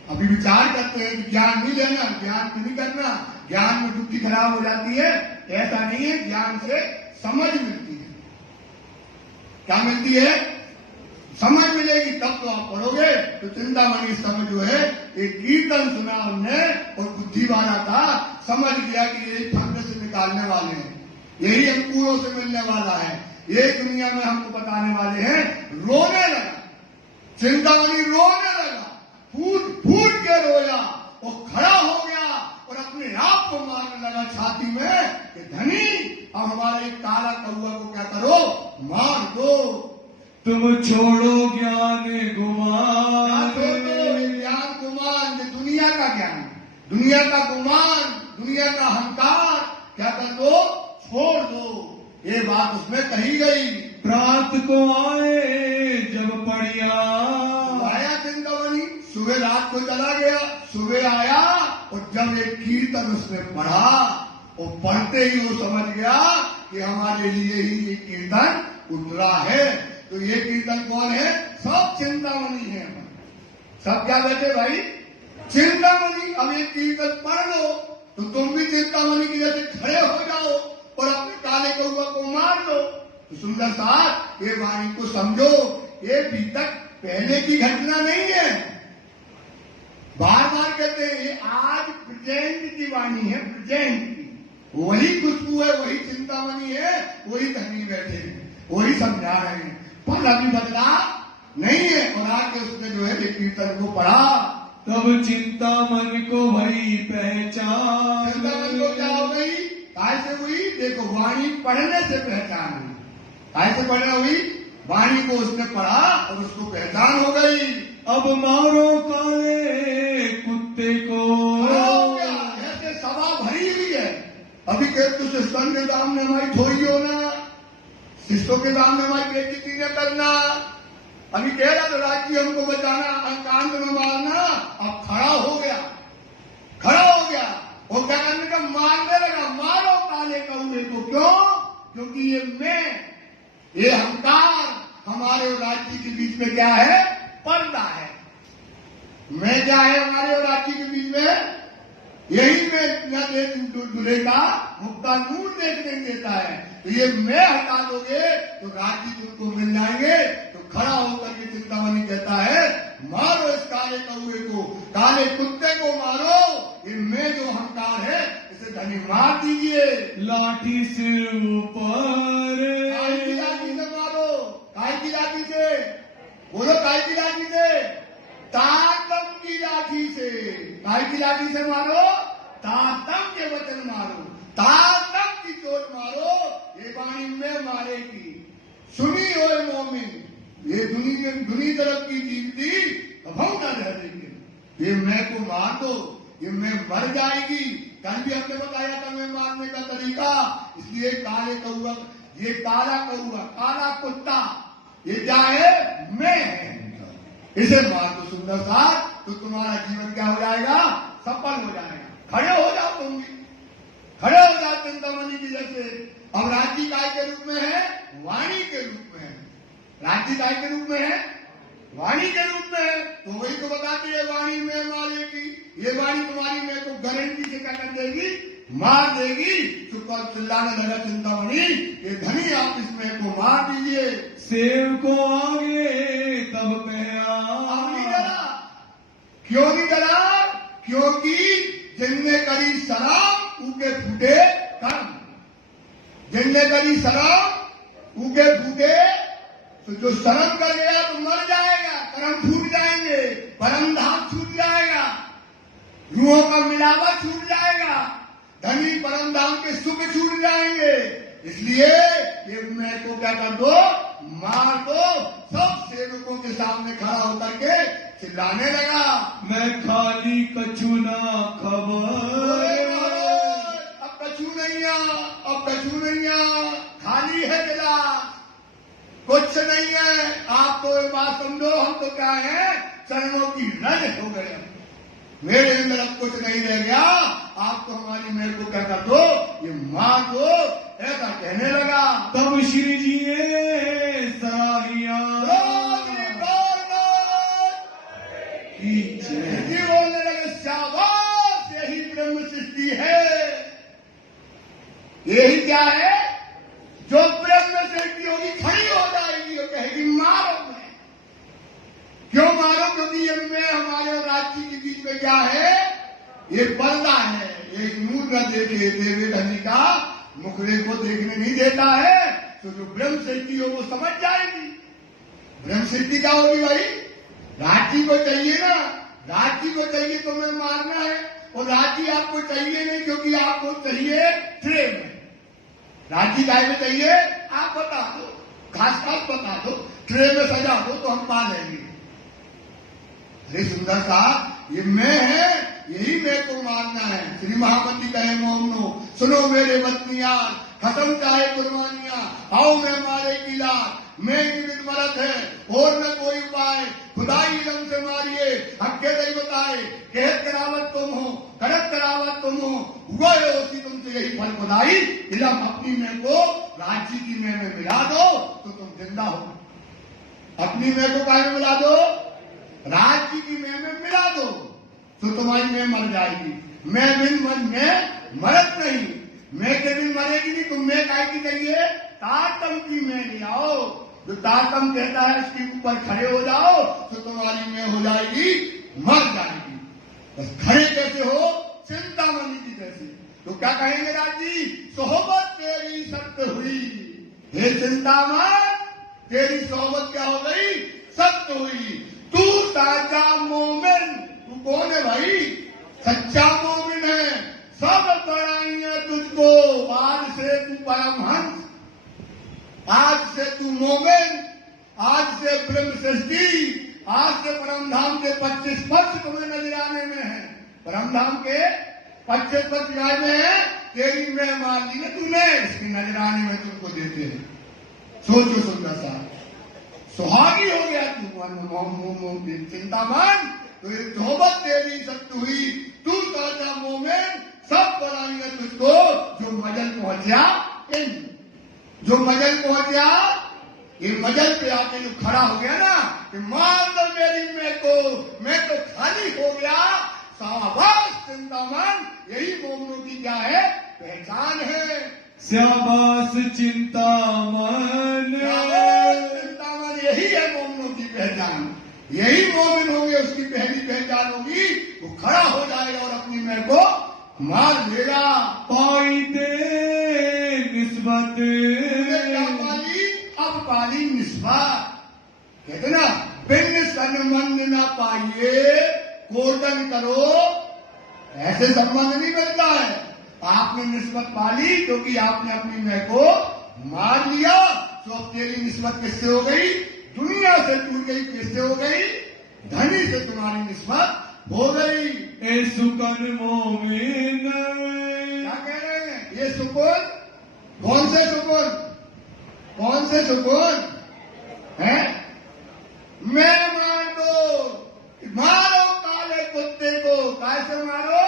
अभी विचार करते हैं कि ज्ञान नहीं लेना, ज्ञान नहीं करना, ज्ञान में बुद्धि खराब हो जाती है। ऐसा नहीं है, ज्ञान से समझ मिलती है। क्या मिलती है? समझ मिलेगी, तब तो आप पढ़ोगे। तो चिंतामणि समझ जो है, एक कीर्तन सुना उनने और बुद्धि वाला था, समझ गया कि यही फंड से निकालने वाले हैं, यही अंकुरों से मिलने वाला है, ये दुनिया में हमको बताने वाले हैं। रोने लगा, चिंतामणि रोने लगा, फूट फूट के रोया और खड़ा हो गया और अपने आप को मारने लगा छाती में कि धनी, अब हमारे एक काला कौआ को क्या करो, मार दो। तुम छोड़ो ज्ञान गुमान, ज्ञान गुमान, ये दुनिया का ज्ञान, दुनिया का गुमान, दुनिया का अहंकार क्या कर दो, छोड़ दो। ये बात उसमें कही गई। प्रात को आए जब पढ़िया, आया चिंतामणि, सुबह रात को चला गया, सुबह आया और जब एक कीर्तन उसने पढ़ा और पढ़ते ही वो समझ गया कि हमारे लिए ही ये कीर्तन उतरा है। तो ये कीर्तन कौन है? सब चिंतामणि है। सब क्या बैठे भाई? चिंतामणि। अब ये कीर्तन पढ़ लो तो तुम भी चिंतामणि की जैसे खड़े हो जाओ और अपने काले कौआ को मार दो। तो सुंदर साहब, ये वाणी को समझो, ये भी तक पहले की घटना नहीं है। बार बार कहते हैं ये आज प्रेजेंट की वाणी है, प्रेजेंट की। वही खुशबू है, वही चिंतामणि है, वही धनी बैठे हैं, वही समझा रहे हैं, पर अभी बदला नहीं है। और आके उसने जो है ये कीर्तन को पढ़ा, तब चिंतामणि को वही पहचान। चिंतामणि को क्या हो गई? काय से हुई? देखो, वाणी पढ़ने से पहचान हुई। काय से पढ़ना हुई? वाणी को उसने पढ़ा और उसको पहचान हो गई। अब मारो काले कुत्ते को, ऐसे सभा भरी हुई है। अभी कह तू सिस्टम के सामने हमारी थोड़ी हो ना, शिष्टों के सामने हमारी बेइज्जती न करना। अभी कह रहा था राज्य हमको बचाना, अंकांत में मारना। अब खड़ा हो गया, खड़ा हो गया और क्या करने का? मारने लगा। मारो काले कौए को। क्यों? क्योंकि ये मैं, ये अहंकार हमारे और राज्य के बीच में क्या है? पर्दा है। मैं क्या है हमारे और राज्य के बीच में? यही में दूल्हे का मुक्ता नूर देखने देता है। तो ये मैं हटा दोगे तो राज्य तुमको मिल जाएंगे। तो खड़ा होकर के चिंतामणि कहता है, मारो इस काले कौए को, काले कुत्ते को मारो। ये मैं जो अहंकार है इसे धनी मार दीजिए। लाठी सिर ऊपर, काय की लाठी से मारो। काय की लाठी से बोलो, काय की लाठी से? तातम की लाठी से। काय की लाठी से मारो? तातम के वचन मारो, तातम की चोट मारो। ये वाणी में मारेगी। सुनी और मोमिन, ये दुनी तरफ की जीवती अभाव न रहेगी। ये मैं को मार दो, ये मैं मर जाएगी। कल भी हमने बताया था मैं मारने का तरीका। इसलिए काले कौआ, ये काला कौआ, काला कुत्ता, ये क्या है? मैं है। इसे मार दो सुंदर साहब, तो तुम्हारा जीवन क्या हो जाएगा? सफल हो जाएगा। खड़े हो जाओ, तुम भी खड़े हो जाओ चिंतामणि की जैसे। अब राज्य काय के रूप में है? वाणी के रूप में है। राज्य काय के रूप में है? वाणी के रूप में है। तो वही तो बताती है वाणी में मारेगी। ये वाणी तुम्हारी में को गारंटी से क्या कर देगी? मार देगी। चुप चिल्लाने लगा चिंतामणि, ये धनी आप इसमें को मार दीजिए। सेव को आगे तब पहरा, नहीं डरा। क्यों नहीं डरा? क्योंकि जिनने करी शराब उनके फूटे कर्म। जिनने करी शराब उनके फूटे, तो जो शर्म कर गया तो मर जाएगा, कर्म छूट जाएंगे, परम धाम छूट जाएगा, रूहों का मिलावा छूट जाएगा, धनी परम धाम के सुख छूट जाएंगे। इसलिए ये मैं को क्या कर दो? मार दो। सब सेवकों के सामने खड़ा होकर के चिल्लाने लगा, मैं खाली कछु ना खबर। अब कछु नहीं आ, अब कछु नहीं आ, खाली है गिलास, कुछ नहीं है। आप तो ये बात समझो, हम तो क्या है? चरणों की रज हो गए। मेरे अंदर अब कुछ नहीं रह गया। आप तो हमारी मेरे को क्या कर दो? ये मार दो। ऐसा कहने लगा। तब श्री जी ने सराहिया जी बोलने लगे, शाबाश, यही ब्रह्म सृष्टि है। यही क्या है? जो ब्रह्म सृष्टि होगी खड़ी हो जाएगी और कहेगी मारो। मैं क्यों मारो? क्योंकि ये मैं हमारे और राज्य के बीच में क्या है? ये पर्दा है। एक मुंह न देखे देवे धनी का मुखड़े को देखने नहीं देता है। तो जो ब्रह्म सृष्टि हो वो समझ जाएगी। ब्रह्म सृष्टि क्या होगी भाई? राज्य को चाहिए ना, राज्य को चाहिए तो मैं मारना है, और राज्य आपको चाहिए नहीं क्योंकि आपको चाहिए ट्रे में। राज्य काय में चाहिए? आप बता दो, घास घास बता दो, ट्रे में सजा दो तो हम पा लेंगे। अरे सुंदर साहब, ये मैं है, यही मैं को मानना है। श्री महामंत्री कहे मोमनो, सुनो मेरे बत्नियार, खत्म चाहे कुर्बानियां, आओ मैं मारे की लाल। मैं जीवित मरत है और न कोई उपाय, खुदाई रंग से मारिए हक्के दई बताए। कहत करावत तुम हो, करत करावत तुम हो, हुआ है उसी तुमसे यही फल खुदाई। इलम अपनी मैं को राज्य की मैं में मिला दो तो तुम जिंदा हो। अपनी मैं को काय में मिला दो? राज्य की मैं में मिला दो तो तुम्हारी मैं मर जाएगी। मैं बिन मन में मरत नहीं, मैं के दिन मरेगी नहीं। तुम मैं काय की चाहिए? तारतम की मैं ले आओ। जो तारतम कहता है इसके ऊपर खड़े हो जाओ तो तुम्हारी मैं हो जाएगी, मर जाएगी। बस खड़े कैसे हो? चिंतामणि की जैसे। तो क्या कहेंगे राजी? सोहबत तेरी सत्य हुई। हे चिंतामण, तेरी सोहबत क्या हो गई? सत्य हुई। तू साचा मोमिन। तू कौन है भाई? सच्चा मोमिन है। सब बढ़ाइयां तुझको। आज से तू परमहंस, आज से तू मोमिन, आज से ब्रह्म सृष्टि, आज से परमधाम के 25 वर्ष तुम्हें नजराने में है। परमधाम के 25 वर्ष गाय में है। तेरी मैं मान ली है तूने, इसकी नजराने में तुमको देते हैं। सोचो सुंदर सा, सुहागी हो गया तू चिंतामन। तो ये सोहबत तेरी सत्य हुई। तू साचा मोमिन, सब बढ़ाएंगे तुझको। जो मजल पहुंचा इन, जो मजल पहुंचा, ये मजल पे आके जो खड़ा हो गया ना कि मार दो मेरी मैं तो खाली हो गया। शाबाश चिंतामन, यही मोमनों की क्या है? पहचान है। शाबाश चिंतामन, चिंतामन, यही है मोमनों की पहचान। यही मोमिन होंगे, उसकी पहली पहचान होगी। वो खड़ा हो जाएगा और अपनी मैं को मार देगा। पाई दे निस्बत, क्या पाली? अब पाली निस्बत। कहते ना, बिन संबंध न पाइए कोटन करो, ऐसे संबंध नहीं मिलता है। आपने निस्बत पाली क्योंकि आपने अपनी मैं को मार लिया। तो अब तेरी निस्बत किससे हो गई? दुनिया से टूट गई। किससे हो गई? धनी से तुम्हारी निस्बत हो गई। ए सुकन मोमिन, क्या कह रहे हैं? ये सुकून कौन से सुकून? कौन से सुकून है? मैं मार दो, मारो काले कुत्ते को। कैसे मारो?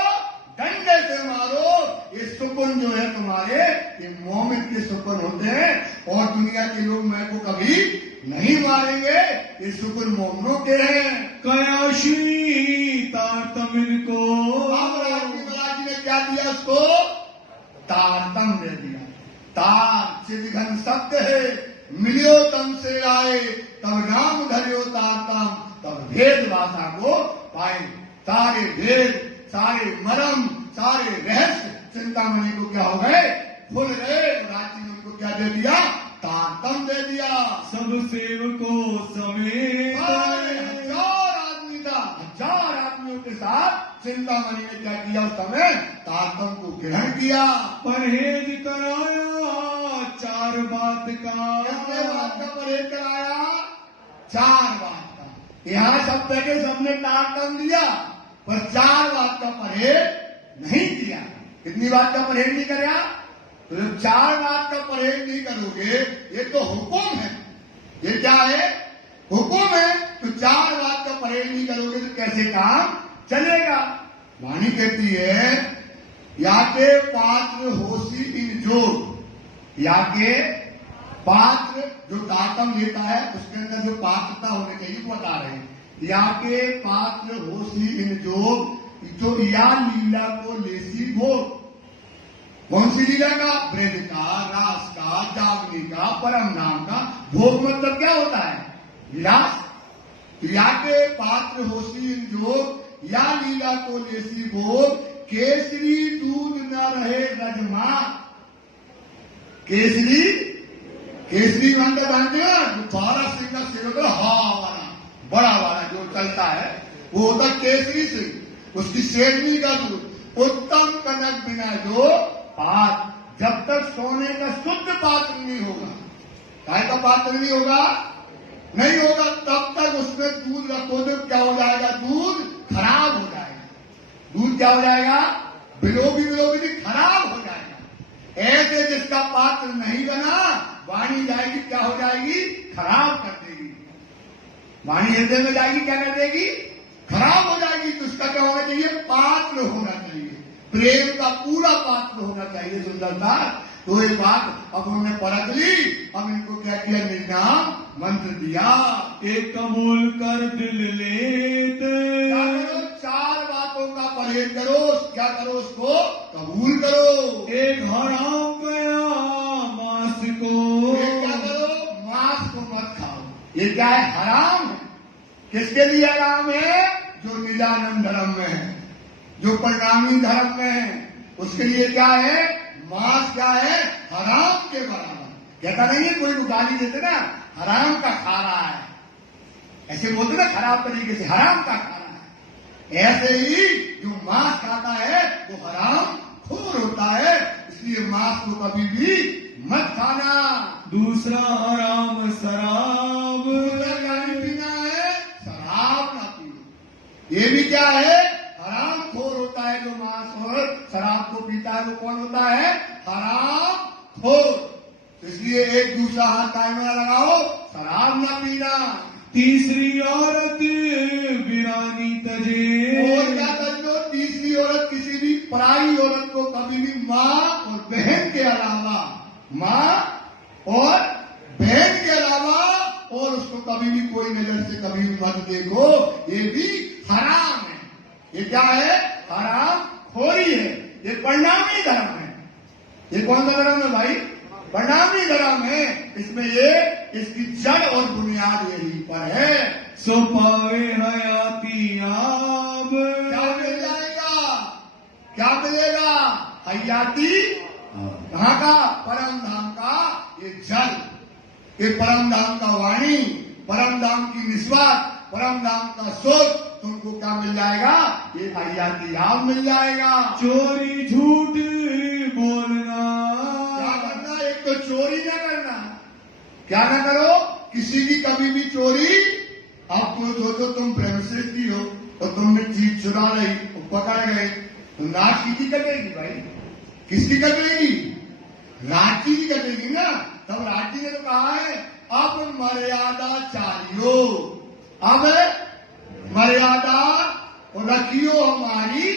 डंडे से मारो। ये सुकून जो है तुम्हारे, ये मोमिन के सुकून होते हैं। और दुनिया के लोग मैं को कभी नहीं मारेंगे। ये सुकून मोमिनों के हैं। कयाशी तारतमिन को, महाराज ने क्या दिया उसको? तारतम दे दिया। तार चिदघन शब्द है। मिलियो तम से आए तब राम धरियो तारतम, तब भेद भाषा को पाए। सारे भेद, सारे मरम, सारे रहस्य चिंतामणि को क्या हो गए? भूल गए। राजी ने उनको क्या दे दिया? तारतम दे दिया। सब सेवकों समेत 1000 आदमी था, 1000 आदमियों के साथ चिंतामणि ने क्या किया? उस समय तारतम को ग्रहण किया। परहेज कराया 4 बात का। कितने बात का परहेज कराया? 4 बात का। यहाँ सब जगह सबने तारतम दिया पर 4 बात का परहेज नहीं किया। कितनी बात का परहेज नहीं कराया? तो जब 4 बात का परहेज नहीं करोगे, ये तो हुक्म है। ये क्या है? हुक्म है। तो 4 बात का परहेज नहीं करोगे तो कैसे काम चलेगा? वाणी कहती है, या के पात्र होशी इन जोर, या के पात्र जो दातम लेता है उसके अंदर जो पात्रता होनी चाहिए वो बता रहे हैं। या के पात्र होसी इन जो या लीला को लेसी भोग। कौन सी लीला का? ब्रज का, रास का, जागनी का, परम नाम का। भोग मतलब क्या होता है? विलास। तो या के पात्र होसी इन जोग या लीला को लेसी भोग। केसरी दूध न रहे रजमा। केसरी मानते जानते हो जो 12 सिंह का सिर होता है, हा वाला बड़ा वाला जो चलता है वो होता केसरी सिंह, उसकी शेरनी का दूध। उत्तम कनक बिना जो पात्र, जब तक सोने का शुद्ध पात्र नहीं होगा, काय का पात्र नहीं होगा, तब तक उसमें दूध रखो तो क्या हो जाएगा? दूध खराब हो जाएगा। दूध क्या हो जाएगा? बिलोगी खराब हो जाएगा। ऐसे जिसका पात्र नहीं बना, वाणी जाएगी क्या हो जाएगी? खराब कर देगी। वाणी हृदय में जाएगी क्या कर देगी? खराब हो जाएगी। तो उसका क्या होना चाहिए? पात्र होना चाहिए, प्रेम का पूरा पात्र होना चाहिए। सुंदरता तो एक बात अब उन्होंने परख ली। अब इनको क्या किया? निर्नाम मंत्र दिया। एक कबूल कर दिल लेते। क्या करो? 4 बातों का परहेज करो। क्या करो? उसको कबूल करो। एक हराम गया मांस को। एक क्या करो? मांस को मत खाओ। ये क्या है? हराम है। किसके लिए हराम है? जो निजानंद धर्म में है, जो परिणामी धर्म में है, उसके लिए क्या है? मांस क्या है? हराम के बराबर। कहता नहीं है कोई गाली देते ना, हराम का खा रहा है, ऐसे बोलते ना खराब तरीके से, हराम का खा रहा है। ऐसे ही जो मांस खाता है वो हराम खोर होता है। इसलिए मांस को कभी भी मत खाना। दूसरा हराम शराब। पानी पीना है, शराब ना पियो। ये भी क्या है? हराम खोर होता है। जो मांस और शराब को पीता है वो कौन होता है? हराम खोर। इसलिए एक दूसरा हाथ कायम ना लगाओ, शराब ना पीना। तीसरी औरत वीरानी तजे। और क्या कर दो? तीसरी औरत किसी भी पराई औरत को कभी भी माँ और बहन के अलावा, माँ और बहन के अलावा और उसको कभी भी कोई नजर से कभी भी मत देखो। ये भी हराम है। ये क्या है? हराम खोरी है। ये परिणामी धर्म है। ये कौन सा धर्म है भाई? परिणामी धर्म है। इसमें ये इसकी जड़ और बुनियाद यही पर है। सो पावे हयाती आब। क्या मिल जाएगा? क्या मिलेगा? हयाती। कहाँ का? परम धाम का ये जल, ये परम धाम का वाणी, परम धाम की निस्वात, परम धाम का सोच तुमको क्या मिल जाएगा? ये हयाती आब मिल जाएगा। चोरी झूठ बोलना। क्या करना? एक तो चोरी न करना। क्या ना करो? किसी की कभी भी चोरी। अब तो सोचो तुम प्रेमिसेस की हो और तुमने चीज चुरा रही और पकड़ गए तो नाच किसकी कटेगी भाई? किसकी कटेगी? रांची की कटेगी ना। तब रांची ने तो कहा है अब मर्यादा चाहिए, अब मर्यादा रखियो हमारी,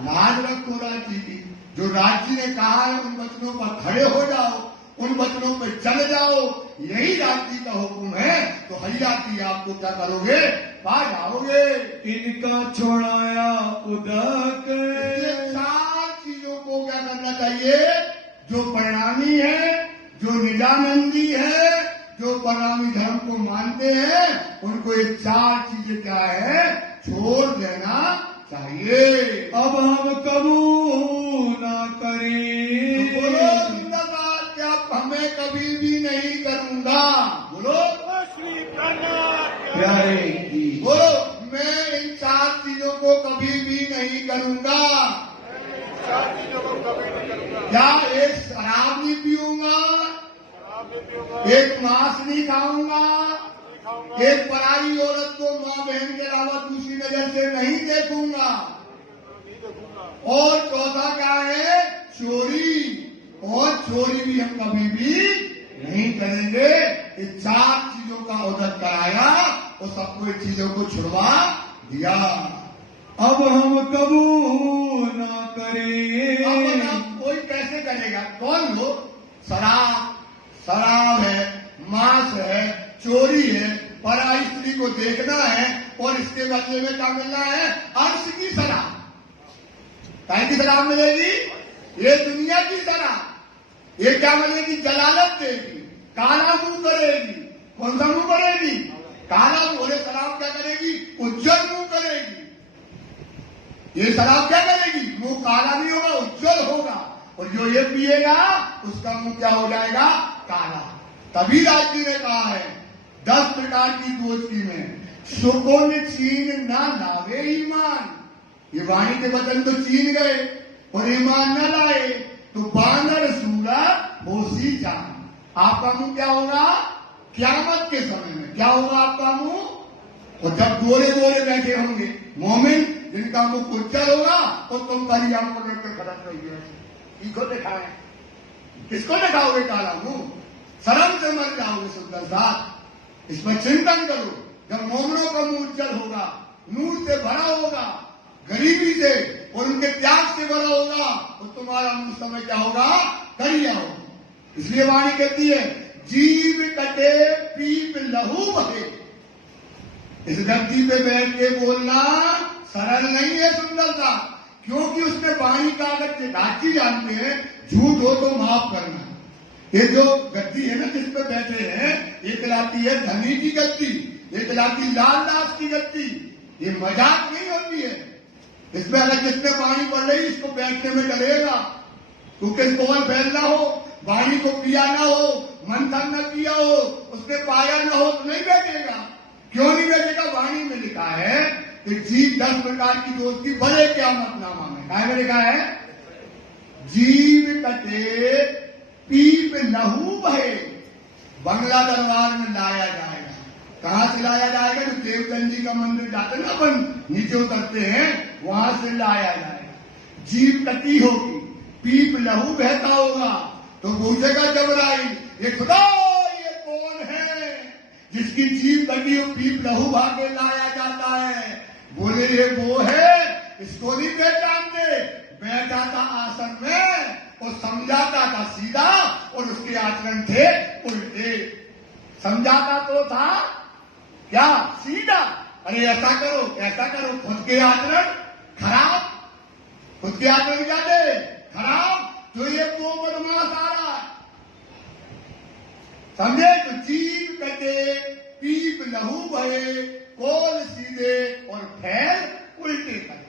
लाज रखो रांची की। जो रांची ने कहा है उन वचनों पर खड़े हो जाओ, उन वचनों पे चले जाओ। यही रांची का हुक्म है। तो हयाती आपको क्या करोगे? पा जाओगे। इनका छोड़ाया उदक। 4 चीजों को क्या करना चाहिए? जो परिणामी है, जो निजानंदी है, जो परिणामी धर्म को मानते हैं, उनको ये 4 चीजें क्या है? छोड़ देना चाहिए। अब हम कबूल ना करें। तो बोलो जिंदाबाद, क्या हमें कभी भी नहीं करूंगा। बोलो प्यारे की। बोलो मैं इन 4 चीजों को कभी भी नहीं करूंगा। क्या? एक शराब नहीं पीऊंगा, एक मांस नहीं खाऊंगा, एक पराई औरत को माँ बहन के अलावा दूसरी नजर से नहीं देखूंगा, और चौथा क्या है? चोरी। और चोरी भी हम कभी भी नहीं करेंगे। ये 4 चीजों का उदक कराया और सबको इन चीजों को छुड़वा दिया। अब हम कबूल ना करें। अब कोई कैसे करेगा? कौन लोग? शराब की शराब मिलेगी? ये दुनिया की शराब। ये क्या मिलेगी? जलालत देगी, काला मुंह करेगी। कौन सा मुंह करेगी? काला मुंह। और ये शराब क्या करेगी? उज्जवल मुंह करेगी। ये शराब क्या करेगी? मुंह काला नहीं होगा, उज्जवल होगा। और जो ये पिएगा उसका मुंह क्या हो जाएगा? काला। तभी राज जी ने कहा है 10 प्रकार की दोस्ती में सुकोन चीन ना लावे ईमान। ये वाणी के वचन तो चीन गए और ईमान न लाए तो बानर सूरा होशी जान। आपका मुंह क्या होगा? क़यामत के समय में क्या होगा आपका मुंह? और जब गोरे गोरे बैठे होंगे मोमिन, जिनका मुंह उज्जवल होगा, तो तुम कहीं आपको लेकर खड़क रही है। किसको दिखाए? किसको दिखाओगे काला मुंह? शर्म से मर जाओगे सुंदर साथ। इसमें चिंतन करो। जब मोमनों का मुंह उज्जवल होगा, नूर से भरा होगा, गरीबी से और उनके त्याग से भरा होगा, तो तुम्हारा मुंह समय क्या होगा? करिया होगा। इसलिए वाणी कहती है जीव कटे पीप लहू बहे। इस धरती पे बैठ के बोलना सरल नहीं है सुंदर सा, क्योंकि उसमें वाणी का अगर डाची जानते हैं, झूठ हो तो माफ करना। ये जो गद्दी है ना जिस पे बैठे हैं, ये कहलाती है धनी की गद्दी, ये कहलाती लाल दास की गद्दी। ये मजाक नहीं होती है। इसमें अगर जिसने वाणी पढ़ रही इसको बैठने में डरेगा, क्योंकि कौन फैल ना हो, वाणी को पिया ना हो, मंथन न किया हो, उसने पाया ना हो तो नहीं बैठेगा। क्यों नहीं बैठेगा? वाणी में लिखा है कि जीव 10 प्रकार की दोस्ती बड़े क़यामतनामा में। क्या में लिखा है? जीव कटे पीप लहू बहे। बंगला दरबार में लाया जाएगा। कहां से लाया जाएगा? जो देवचंद जी का मंदिर जाते हैं ना अपन, नीचे उतरते हैं, वहां से लाया जाएगा। जीव कटी होगी, पीप लहू बहता होगा, तो पूछेगा जबराइल, ये खुदा ये कौन है जिसकी जीव कटी हो पीप लहू भागे लाया जाता है? बोले ये वो है, इसको नहीं पहचानते। बैठा था आसन में और समझाता था सीधा, और उसके आचरण थे उल्टे। समझाता तो था क्या? सीधा। अरे ऐसा करो ऐसा करो, खुद के आचरण खराब। खुद के आचरण क्या थे? खराब। तो ये वो बदमाश आ रहा है, समझे? तो जीव कटे पीप लहू बहे, कौन सीधे और फैल उल्टे करे।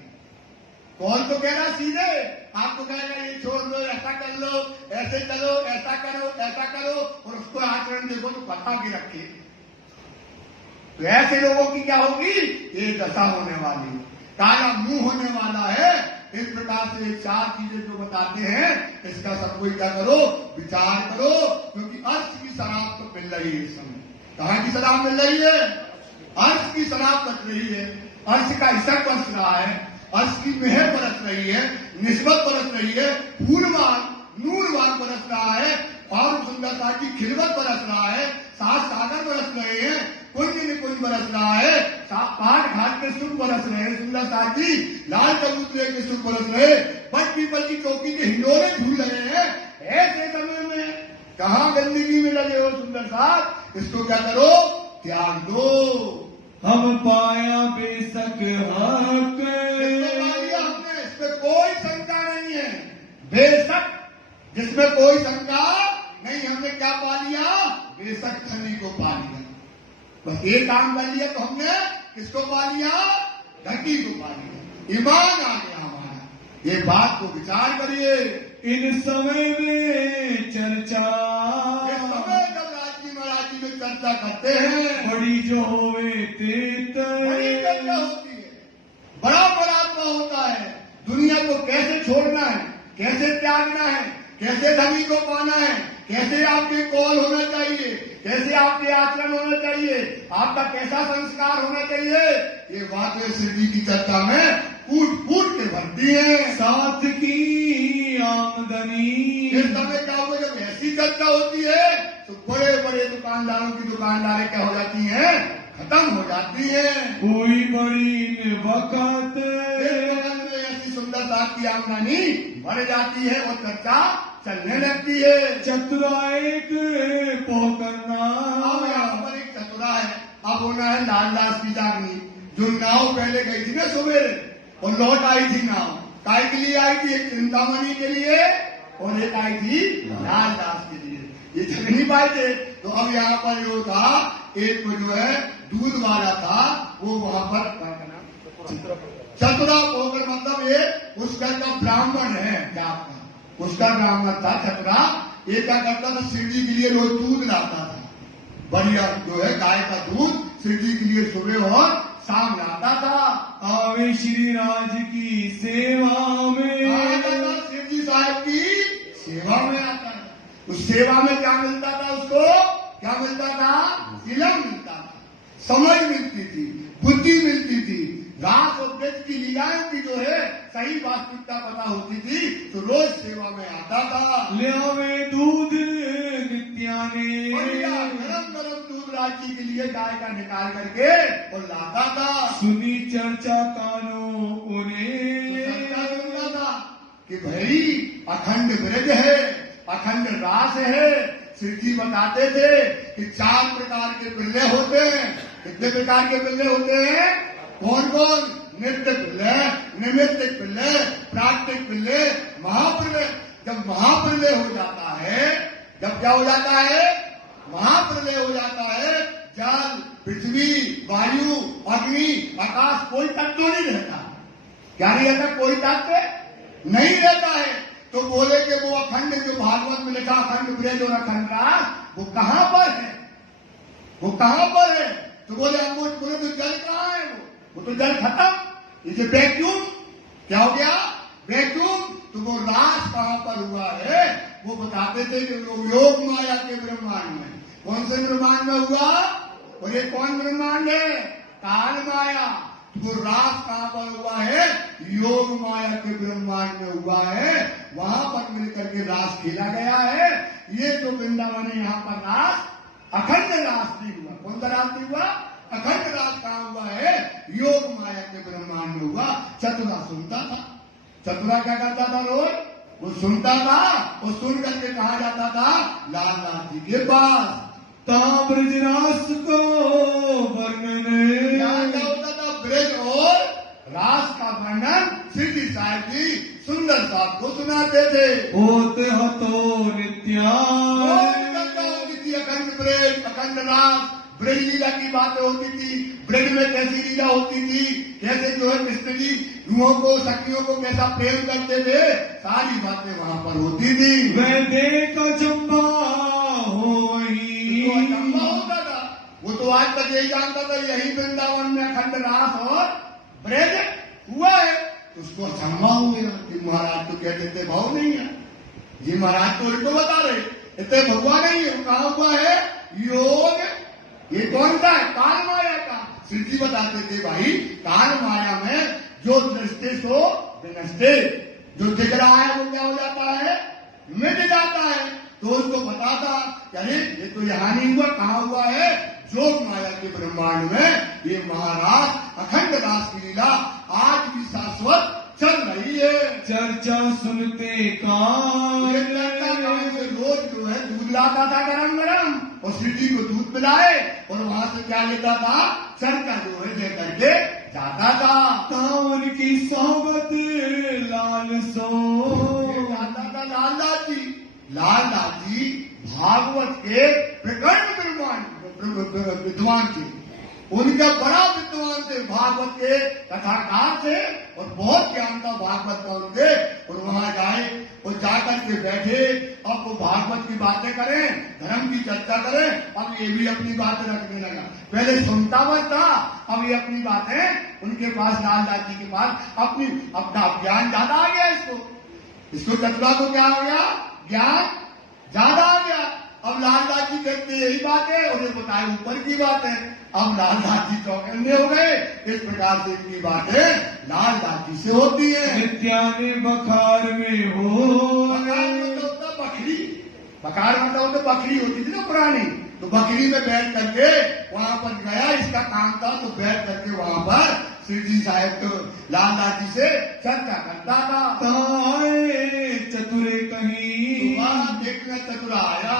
कौन तो कह रहा सीधे, आपको कहेगा ये छोड़ दो, ऐसा कर लो, ऐसे चलो, ऐसा करो, ऐसा करो, और उसको आचरण देखो तो पता भी रखे। तो ऐसे लोगों की क्या होगी? ये दशा होने वाली, काला मुंह होने वाला है। इस प्रकार से 4 चीजें जो बताते हैं, इसका सब कोई क्या करो? विचार करो, क्योंकि अर्श की शराब तो मिल रही है इस समय। कहां की शराब मिल रही है? अर्श की शराब बच रही है। अर्श का इसक बरस रहा है, अर्श की मेहर बरस रही है, निस्बत बरस रही है, फूलवान नूरवान बरस रहा है, और सुंदरता की खिलवत बरस रहा है, 7 सागर बरस रहे हैं, कुंज निकुंज बरस रहा है, पाठ घाट के सुख बरस रहे हैं, सुंदरता की लाल कबूतरे के सुख बरस रहे, बच पीपल की चौकी के हिंडोरे झूल रहे हैं। ऐसे समय में कहां गंदगी में लगे हो सुंदर साथ? इसको क्या करो? त्याग दो। हम पाया बेशक हक, हमने, इसमें कोई शंका नहीं है। बेशक, जिसमें कोई शंका नहीं, हमने क्या पा लिया? बेशक धनी को पा लिया। बस एक काम कर लिया तो हमने किसको पा लिया? धनी को पा लिया। ईमान आ गया हमारा। ये बात को विचार करिए। इन समय में चर्चा, ये समय जब राजी महाराज जी में चर्चा करते हैं, बड़ी जो होवे तेत, बड़ी चर्चा होती है, बड़ा परात्मा होता है। दुनिया को कैसे छोड़ना है, कैसे त्यागना है, कैसे धनी को पाना है, कैसे आपके कौल होना चाहिए, कैसे आपके आचरण होना चाहिए, आपका कैसा संस्कार होना चाहिए, ये बातें सिद्धि की चर्चा में फूट फूट के भरती है। साथ की आमदनी, इस समय क्या होगा? जब ऐसी चर्चा होती है तो बड़े बड़े दुकानदारों की दुकानदारें क्या हो जाती हैं? खत्म हो जाती है। कोई बड़ी वक़्त, ऐसी सुंदरता की आमदनी बढ़ जाती है और चर्चा चलने लगती है। चतुराई को करना, अब यहाँ पर एक चतुरा है। अब होना है लाल दास की जागनी। जो नाव पहले गई थी ना सवेरे और लौट आई थी नाव, काय के लिए आई थी? एक चिंतामणि के लिए और एक आई थी लाल दास के लिए। ये जग नहीं पाए थे, तो अब यहाँ पर जो था एक जो है दूध वाला था, वो वहां पर चतुरा होकर, मतलब ये उसका का ब्राह्मण है जात का, उसका ब्राह्मण था चतुरा। ये क्या करता था? शिव जी के लिए रोज दूध लाता था, बढ़िया जो है गाय का दूध शिव जी के लिए सुबह और शाम लाता था। आवे श्री राज की सेवा में, शिव जी साहब की सेवा में आता है। उस सेवा में क्या मिलता था उसको? क्या मिलता था? इलम मिलता था, समझ मिलती थी, बुद्धि मिलती थी, रास और ब्रज की लीलाएं की जो है सही वास्तविकता पता होती थी, तो रोज सेवा में आता था। ले आवे दूध नित्याने, गरम गरम दूध राखी के लिए गाय का निकाल करके और लाता था। सुनी चर्चा कानों उन्हें, सुनता था कि भाई अखंड ब्रज है, अखंड रास है। श्री जी बताते थे कि 4 प्रकार के पिल्ले होते हैं। कितने प्रकार के पिल्ले होते हैं? कौन कौन? नित्य पिल्ले, निमित्त पिल्ले, प्राकृतिक पिल्ले, महाप्रलय। जब महाप्रलय हो जाता है, जब क्या हो जाता है? महाप्रलय हो जाता है, जल, पृथ्वी, वायु, अग्नि, आकाश, कोई तत्व नहीं रहता। क्या नहीं रहता? कोई तत्व नहीं रहता है। तो बोले कि वो अखंड जो भागवत में लिखा अखंड ब्रज और अखंड रास, वो कहां पर है? वो कहां पर है? तो बोले हम बोले तो जल कहां है? वो तो जल खत्म। ये जो वैक्यूम क्या हो गया? वैक्यूम। तो वो रास कहां पर हुआ है? वो बताते थे कि वो योग माया के ब्रह्मांड में। कौन से ब्रह्मांड में हुआ? और ये कौन ब्रह्मांड है? काल माया। वो रास कहां पर हुआ है? योग माया के ब्रह्मांड में हुआ है। वहां पर मिलकर के रास खेला गया है। ये जो वृंदावन है, यहाँ पर रास अखंड रास नहीं हुआ। कौन सा रास नहीं हुआ? अखंड रास कहां हुआ है? योग माया के ब्रह्मांड में हुआ। चतुरा सुनता था। चतुरा क्या करता था? रोज वो सुनता था, और सुन करके कहा जाता था लाल दास जी के पास। ब्रजरास को वर्णन, क्या होता था? ब्रज और रास का वर्णन श्री जी साहब जी सुंदर साहब को सुनाते थे। होत हतो नित्या, अखंड ब्रज, अखंड रास, ब्रज लीला की बातें होती थी। ब्रज में कैसी लीला होती थी, कैसे जो है कृष्ण जी रूहों को, सखियों को कैसा प्रेम करते थे, सारी बातें वहां पर होती थी। वह देख चंबा हो वही, अचंबा होता था। वो तो आज तक यही जानता था यही वृंदावन में अखंड रास और ब्रज हुआ है। उसको अचंबा हो गया कि महाराज तो कहते थे भाव नहीं है जी, महाराज तो उनको बता रहे इतने भगवा नहीं है। वो कहा हुआ है? योग। ये कौन सा है? काल माया का। श्री जी बताते थे भाई काल माया में जो दृष्टि सो विनष्टे, जो दिख रहा है वो क्या हो जाता है? मिट जाता है। तो उसको पता था कि अरे ये तो यहाँ नहीं हुआ, कहाँ हुआ है? जोग माया के ब्रह्मांड में ये महाराज अखंड रास की लीला आज भी शाश्वत चल रही है। चर्चा सुनते ये चर्चा गाँव से रोज जो है दूध लाता था गरम गरम, और श्री जी को दूध पिलाए, और वहां से क्या लेता था? चर्चा जो है लेकर के जाता था। उनकी सोबत लाल सो, जाता था लाल दास जी। लाल दास जी भागवत के प्रकट विद्वान थे। उनका बड़ा विद्वान थे, भागवत के कथाकार थे, और बहुत ज्ञान था भागवत का उनके। और वहां जाए और जाकर के बैठे, अब वो भागवत की बातें करें, धर्म की चर्चा करें। अब ये भी अपनी बातें रखने लगा। पहले सुनता हुआ था, अब ये अपनी बातें उनके पास, लाल दास जी के पास अपना ज्ञान ज्यादा आ गया। इसको चतुरा को क्या हो गया? ज्ञान ज्यादा आ गया। अब लाल दास जी कहते यही बात है, और ये बताए ऊपर की बात है। अब लाल दास जी चौकन्ने हो गए। इस प्रकार से इनकी बातें लाल दास जी से होती है। नित्याने बखार में हो, बखार मतलब होता बकरी, बखार मतलब होता बकरी होती थी ना पुरानी, तो बकरी में बैठ करके वहां पर गया, इसका काम था, तो बैठ करके वहां पर श्री जी साहब तो लाल दास जी से चर्चा करता था। आए चतुरे कहीं, देखना चतुरा आया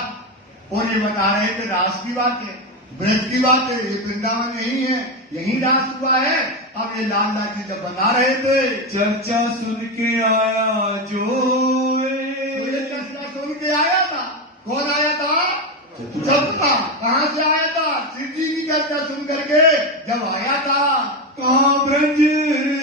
और ये बता रहे थे रास की बात है, ब्रज की बात है। ये वृंदावन यही है, यही रास हुआ है। अब ये लाल जी जब बता रहे थे, चर्चा सुन के आया जो तो ये चर्चा सुन के आया था। कौन आया था? चतुरा। कहाँ से आया था? शिव जी की चर्चा सुन करके जब आया था। कहाँ ब्रज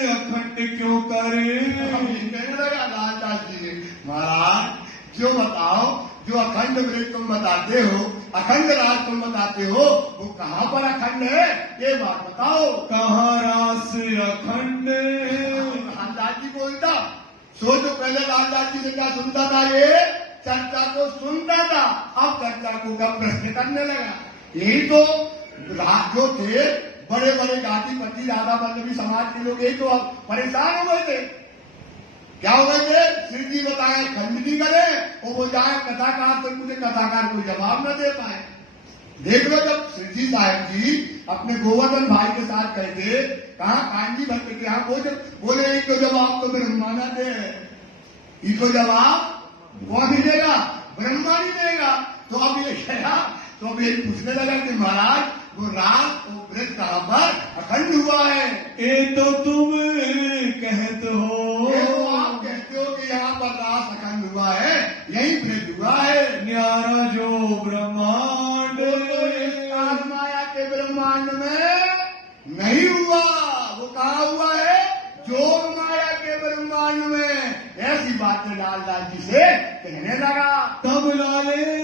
अखंड क्यों करे? कहने लगा लालदास जी ने, महाराज जो बताओ, जो अखंड ब्रज तुम बताते हो, अखंड राज तुम बताते हो, वो कहाँ पर अखंड है, ये बात बताओ। कहाँ रास अखंड? लालदास जी बोलता, सोचो पहले लालदास जी से क्या सुनता था, ये चर्चा को सुनता था, अब चर्चा को का प्रश्न करने लगा। यही तो जो थे बड़े बड़े गाजीपति राधा वल्लभी समाज के लोग, यही तो अब परेशान हो गए थे। क्या हो गए थे? श्री जी बताए खंड नहीं करे, वो जाए कथाकार, तो मुझे कथाकार कोई जवाब न दे पाए। देख लो, जब श्री जी साहब जी अपने गोवर्धन भाई के साथ गए थे, कहा कांजी भक्त के यहाँ, बोले इनको जवाब तो ब्रह्मा न दे, इनको जवाब कौन ही देगा? ब्रह्मा नहीं देगा। तो अब ये गया, तो अब ये पूछने लगा कि महाराज वो रात वो ब्रज कहाँ पर अखंड हुआ है? ये तो तुम कहते हो, ये तो आप कहते हो कि यहाँ पर रात अखंड हुआ है, यही ब्रज हुआ है। न्यारा जो ब्रह्मांड, इस माया के ब्रह्मांड में नहीं हुआ, वो कहाँ हुआ है? जोग माया के ब्रह्मांड में। ऐसी बातें लालदास जी से कहने लगा। तब लाले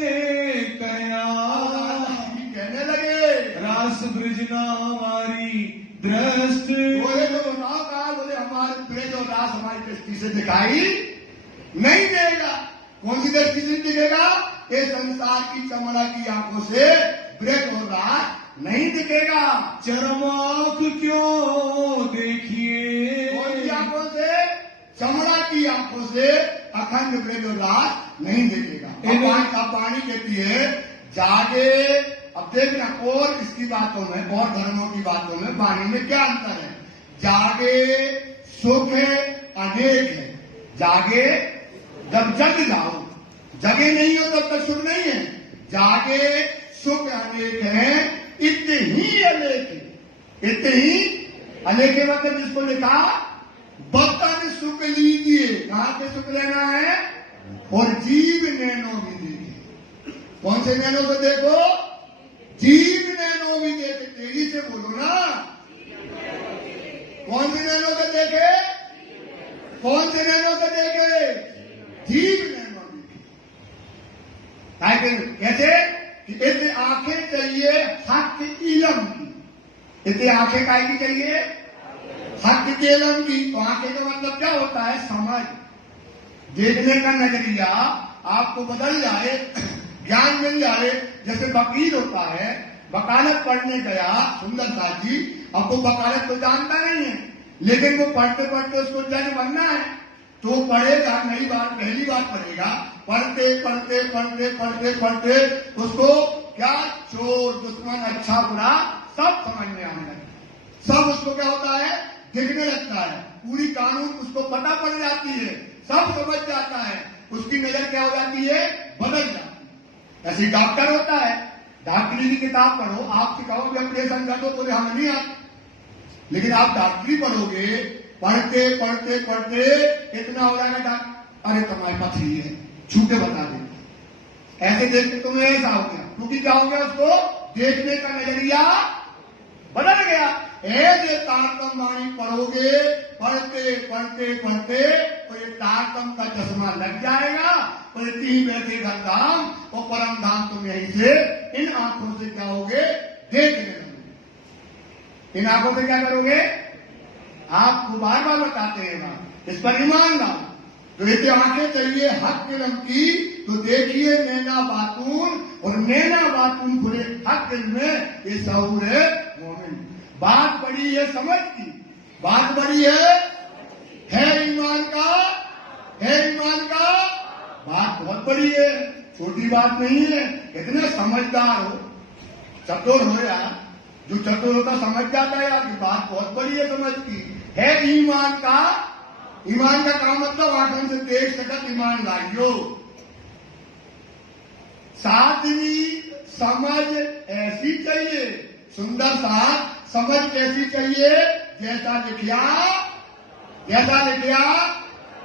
कहने लगे, रास ब्रजना हमारी दृष्टि। बोले तो बताओ कहा? बोले हमारे ब्रज और रास हमारी दृष्टि से दिखाई नहीं देगा। कौन सी दृष्टि से दिखेगा? ये संसार की चमड़ा की आंखों से ब्रज और रास नहीं दिखेगा। चरमाख क्यों देखिए? कौन सी आंखों से? चमड़ा की आंखों से अखंड ब्रज और रास नहीं दिखेगा। अब पानी कहती है जागे। अब देखना, और इसकी बातों में और धर्मों की बातों में वाणी में क्या अंतर है? जागे सुख अनेक है। जागे जब जग जाओ, जगे नहीं हो तब तक सुख नहीं है। जागे सुख अनेक है, इतने ही अनेक है, इतने ही अनेक है। मतलब जिसको लिखा बता ने सुख लीजिए, कहाँ से सुख लेना है? और जीव नैनो भी देखे। कौन से नैनो से देखो? जीव नैनो भी देखे। तेजी से बोलो ना। कौन से नैनो से देखे? कौन से नैनो से देखे? जीव नैनो देखे। कैसे? इतने आंखें चाहिए हक इलम की। इतने आंखें काय की चाहिए? हक के इलम की। तो आंखें का मतलब क्या होता है? समझ, देखने का नजरिया आपको बदल जाए, ज्ञान मिल जाए। जैसे वकील होता है, वकालत पढ़ने गया सुंदर साथ जी, अब वो वकालत तो जानता नहीं है, लेकिन वो पढ़ते पढ़ते उसको जज बनना है, तो पढ़ेगा। नई बात पहली बार पढ़ेगा, पढ़ते पढ़ते पढ़ते पढ़ते पढ़ते उसको क्या चोर दुश्मन अच्छा बुरा सब समझ में आने लगता। सब उसको क्या होता है? दिखने लगता है। पूरी कानून उसको पता पड़ जाती है, सब समझ जाता है। उसकी नजर क्या हो जाती है? बदल जाती है। ऐसे डॉक्टर होता है, डॉक्टरी की किताब पढ़ो, आपसे कहोगे ऑपरेशन कर दो, बोले हम नहीं आते। लेकिन आप डॉक्टरी पढ़ोगे, पढ़ते पढ़ते पढ़ते इतना हो जाएगा डॉक्टर, अरे तुम्हारी पथरी है, छूटे बता दे। ऐसे देखते तुम्हें ऐसा हो गया, क्योंकि क्या हो गया? उसको देखने का नजरिया बदल गया। ऐसे तारतम वाणी पढ़ोगे, पढ़ते पढ़ते पढ़ते तो ये तारतम का चश्मा लग जाएगा। और तीन बैठे का धाम और परम धाम तुम यहीं से इन आंखों से क्या होगे? देखने लगोगे। इन आंखों से क्या करोगे? आपको बार बार बताते हैं बात, इस पर ईमान लाओ। तो इतनी आंखें चाहिए हक किलम की, तो देखिए नैना बातून, और नैना बातून खुले हक दिल में ये सहूर है मोमिन। बात बड़ी है समझ की, बात बड़ी है ईमान का, है ईमान का। बात बहुत बड़ी है, छोटी बात नहीं है। इतने समझदार हो, चतुर हो यार, जो चतुर होता समझ जाता है यार कि बात बहुत बड़ी है समझ की। है ईमान का। ईमान का काम मतलब आंखों से देख सकत ईमान लाइयो। सातवीं समझ ऐसी चाहिए, सुंदर साथ समझ कैसी चाहिए? जैसा लिखिया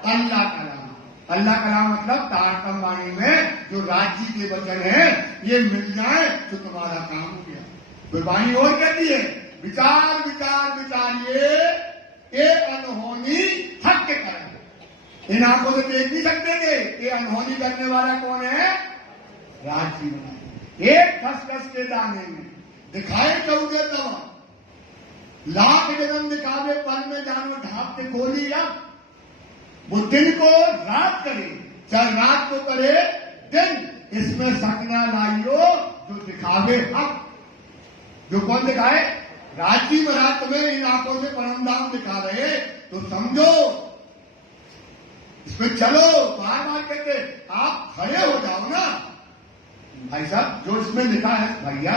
अल्लाह कलाम। अल्लाह कलाम मतलब तारतम वाणी में जो राजी के वचन है ये मिल जाए तो तुम्हारा काम हो गया। फिर वाणी और कहती है विचार विचार विचारिए ये अनहोनी हक के कारण। इन आंखों से देख नहीं सकते थे, ये अनहोनी करने वाला कौन है? राजी बना। एक खसखस के दाने में दिखाए 14 दवा, लाख जन्म दिखावे पल में जानो ढाप के खोली। अब वो दिन को रात करे, चाहे रात को करे दिन, इसमें सकना लाइयो जो दिखावे हक। जो कौन दिखाए? राजी महाराज तुम्हें इन आंखों से परम धाम दिखा रहे तो समझो, इसमें चलो। बार बार कहते आप खड़े हो जाओ ना भाई साहब। जो इसमें लिखा है भैया,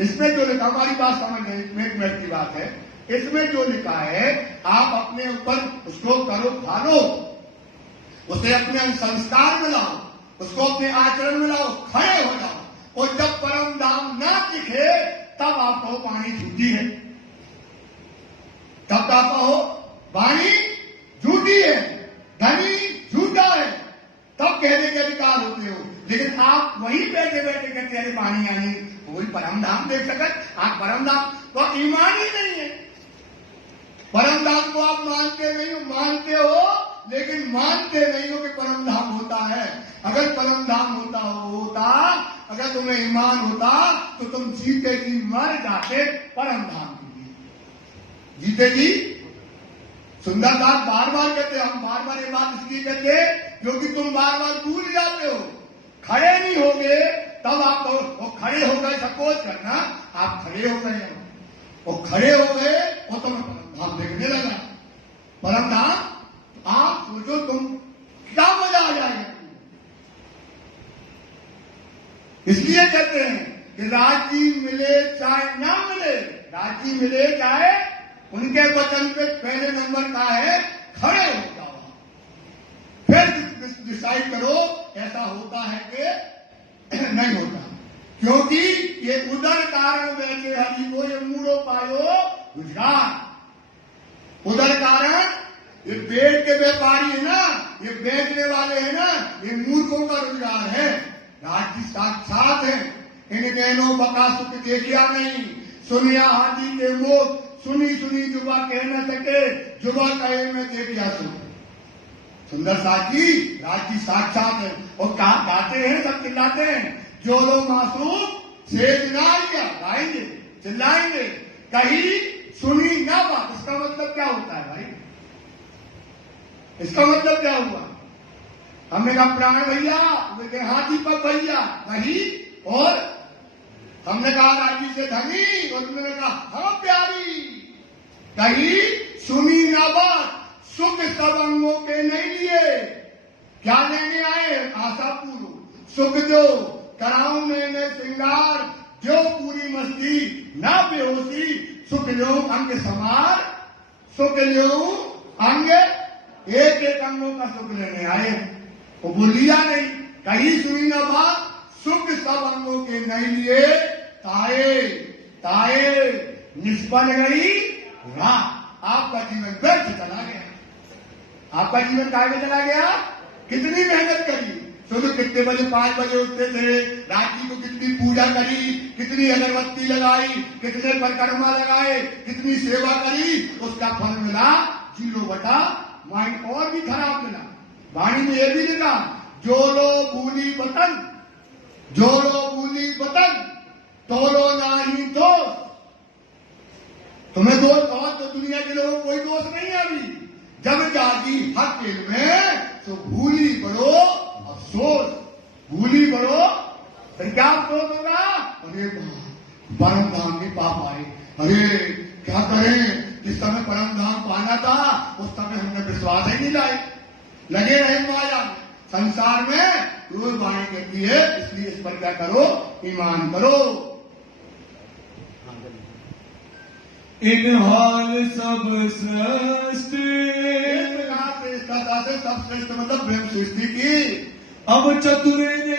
इसमें जो लिखा, हमारी बात समझ गए, इसमें एक मिनट की बात है। इसमें जो लिखा है आप अपने ऊपर उसको करो, ढालो, उसे अपने संस्कार में लाओ, उसको अपने आचरण में लाओ, खड़े हो जाओ। और जब परम धाम ना दिखे तब आप कहो वाणी झूठी है, तब आप कहो वाणी झूठी है, धनी झूठा है, तब कहने के अधिकार होते हो। लेकिन आप वहीं बैठे बैठे कहते हैं वाणी आनी कोई परम धाम देख सकत। आप परम धाम तो ईमान ही नहीं है। परम धाम को आप मानते नहीं हो, मानते हो लेकिन मानते नहीं हो कि परम धाम होता है। अगर परम धाम होता, अगर तुम्हें ईमान होता तो तुम जीते जी मर जाते परम धाम के लिए। जीते जी सुंदर बात बार बार कहते, हम बार बार ये बात इसलिए कहते क्योंकि तुम बार बार भूल जाते हो। खड़े नहीं होगे तब आप तो खड़े हो गए, सपोज करना आप खड़े हो गए और खड़े हो गए और तुम्हें परम धाम देखने लगा। परम धाम आप सोचो तुम क्या मजा आ जाएगा। इसलिए कहते हैं कि राजी मिले चाहे ना मिले, राजी मिले चाहे, उनके वचन पे पहले नंबर का है खड़े हो जाओ। फिर डिसाइड करो ऐसा होता है कि नहीं होता। क्योंकि ये उदर कारण बैठे हरि को ये मूड़ो पायो गुजरात। उदर कारण ये पेट के व्यापारी है ना, ये बेचने वाले हैं ना, ये मूर्खों का रोजगार है। राजी साक्षात है। इन नैनो बका सुख देखिया नहीं, सुनिया हाथी के मुख, सुनी सुनी जुबा कह न सके, जुबा कहे में देखिया सुख। सुंदर साथी राजी साक्षात है। और कहा गाते हैं, सब चिल्लाते हैं, जो लोग मासूम से दिनाइया गाएंगे, चिल्लाएंगे, कहीं सुनी ना बात। इसका मतलब क्या होता है भाई? इसका मतलब क्या हुआ? हमने कहा प्राण भैया, हाँ दीपक भैया कही, और हमने कहा राजी से धनी, और उन्होंने कहा हाँ प्यारी कही, सुनी ना बात। सुख सब अंगों के नहीं लिए, क्या लेने आए? आशा पूर्व सुख जो कराऊं मैंने श्रृंगार, जो पूरी मस्ती ना बेहोशी, सुख लो अंग समार, सुख लो अंग, एक एक अंगों का सुख लेने आए। वो बोलिया नहीं, कहीं सुनी ना बात, सुख सब अंगों के नहीं लिए, ताए ताए निष्फल गई राह। आपका जीवन व्यर्थ चला गया। आपका जीवन काहे में चला गया? कितनी मेहनत करी, सुबह कितने बजे 5 बजे उठते थे, रात्रि को कितनी पूजा करी, कितनी अगरबत्ती लगाई, कितने परिक्रमा लगाए, कितनी सेवा करी, उसका फल मिला 0 बटा माइंड और भी खराब मिला। वाणी में यह भी लिखा, जो लो भूली वतन, जो लो भूली वतन, तो लो नाही दोष। तुम्हें दोष और तो दुनिया के लोगों को कोई दोष नहीं है। अभी जब जागी हक में तो भूली बड़ो अफसोस, भूली बड़ो फिर क्या अफसोस होगा? अरे परम धाम के पाप आए, अरे क्या करें, जिस समय परम धाम पाना था उस समय हमने विश्वास ही नहीं लाए, लगे रहे माया संसार में। रोज वाणी कहती है, इसलिए इस पर क्या करो? ईमान करो। इन हाल सब श्रेष्ठ, श्रेष्ठता से सब श्रेष्ठ मतलब ब्रह्म सृष्टि की। अब चतुर ने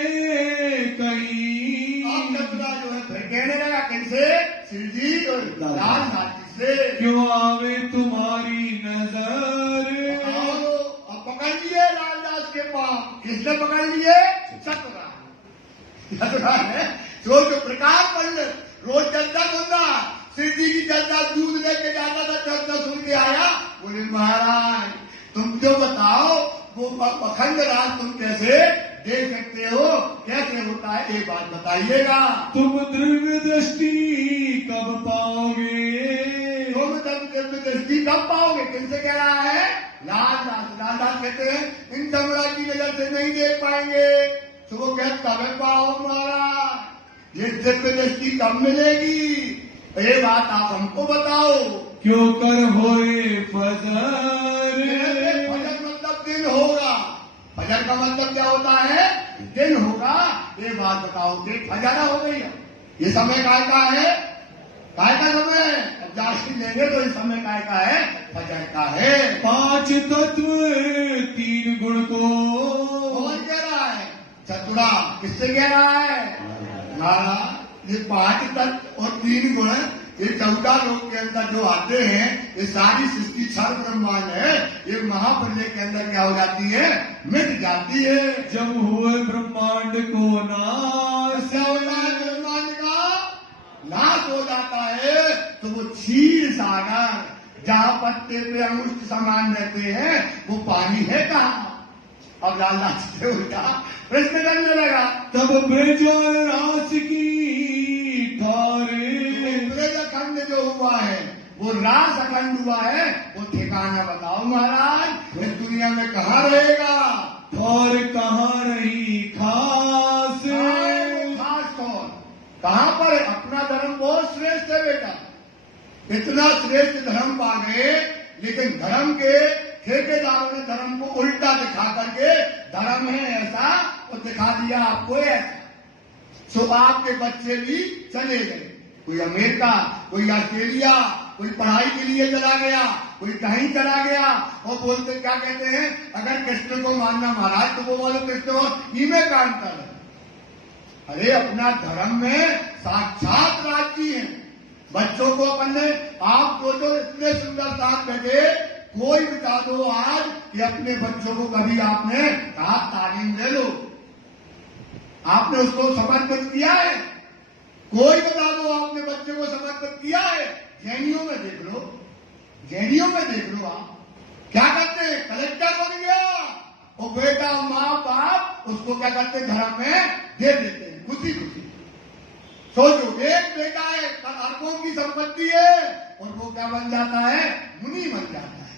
कही, अब चतुरा जो है फिर कहने लगा किनसे? शिव जी और लाल नाथ जी से। क्यों आवे तुम्हारी नजर। आओ, अब पकड़ लिए लालदास के पांव। किसने पकड़ लिए? चतुरा। चतुरा है जो प्रकाश पंडित रोज चर्चा सुनना, शिव जी की चर्चा दूध लेके जाता था, चर्चा सुन के आया, बोले महाराज तुम जो बताओ वो पखंड राज तुम कैसे देख सकते हो, कैसे होता है, एक बात बताइएगा। तुम दिव्य दृष्टि कब पाओगे। तुम दिव्य दृष्टि कब पाओगे? किनसे कह रहा है? लालदास कहते हैं इन चमड़ा की नजर से नहीं देख पाएंगे। तो वो कहते कब पाओ महाराज, ये दिव्य दृष्टि कब मिलेगी, ये बात आप हमको बताओ। क्यों कर होए फजर। फजर मतलब दिन होगा। फजर का मतलब क्या होता है? दिन होगा। ये बात बताओ कि फजरा हो गई है, ये समय काय का है? काय का समय है? अब जाति लेंगे तो इस समय काय का है? फजर का है। 5 तत्व 3 गुण को। कौन कह रहा है? चतुरा। किससे कह रहा है? महाराज ये 5 तत्व और 3 गुण, ये 14 लोग के अंदर जो आते हैं, ये सारी सृष्टि क्षर ब्रह्मांड है, ये महाप्रलय के अंदर क्या हो जाती है? मिट जाती है। जब हुए ब्रह्मांड को नाश। क्या होता है? ब्रह्मांड का नाश हो जाता है तो वो क्षीर सागर जहां पत्ते पे अंगुष्ठ समान रहते हैं वो पानी है कहाँ? अब लालदास से उल्टा प्रश्न करने लगा। तब बेजान रास की ठारे। खंड जो हुआ है वो रास अखंड हुआ है, वो ठिकाना बताओ महाराज, इस दुनिया में कहाँ रहेगा? और कहाँ रही खास। खास कौन? कहाँ पर? अपना धर्म बहुत श्रेष्ठ है बेटा, इतना श्रेष्ठ धर्म पा गए, लेकिन धर्म के ठेकेदारों ने धर्म को उल्टा दिखा करके धर्म है ऐसा और दिखा दिया आपको ऐसा। सो आपके बच्चे भी चले गए, कोई अमेरिका, कोई ऑस्ट्रेलिया, कोई पढ़ाई के लिए चला गया, कोई कहीं चला गया, और बोलते क्या कहते हैं, अगर कृष्ण को मानना महाराज तो वो बोलो कृष्ण और इमें का अंतर है। अरे अपना धर्म में साक्षात राज्य है। बच्चों को अपन ने आप सोचो इतने सुंदर साथ बैठे, कोई बता दो आज कि अपने बच्चों को कभी आपने कहा तालीम दे लो, आपने उसको समर्पित किया है? कोई बता दो आपने बच्चे को समर्पित किया है? जैनियों में देख लो, जैनियों में देख लो, आप क्या करते हैं? कलेक्टर बन गया और बेटा माँ बाप उसको क्या करते हैं? धर्म में दे देते हैं खुशी खुशी। सोचो एक बेटा है, अरबों की संपत्ति है और वो क्या बन जाता है? मुनि बन जाता है।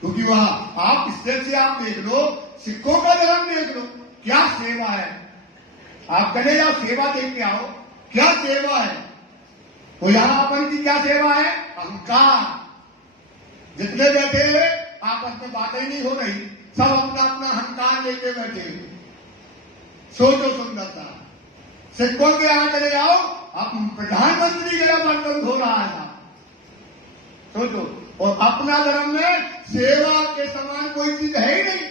क्योंकि वहां आप इससे से आप देख लो, सिखों का धर्म देख लो, क्या सेवा है। आप चले जाओ सेवा देख के आओ, क्या सेवा है। तो यहां अपन की क्या सेवा है? अहंकार। जितने बैठे हुए आपस में बातें नहीं हो रही, सब अपना अपना अहंकार लेके बैठे हुए। सोचो सुंदरता। सिखों के यहां चले जाओ, आप प्रधानमंत्री का बर्तन धो रहा था, सोचो। और अपना धर्म में सेवा के समान कोई चीज है ही नहीं।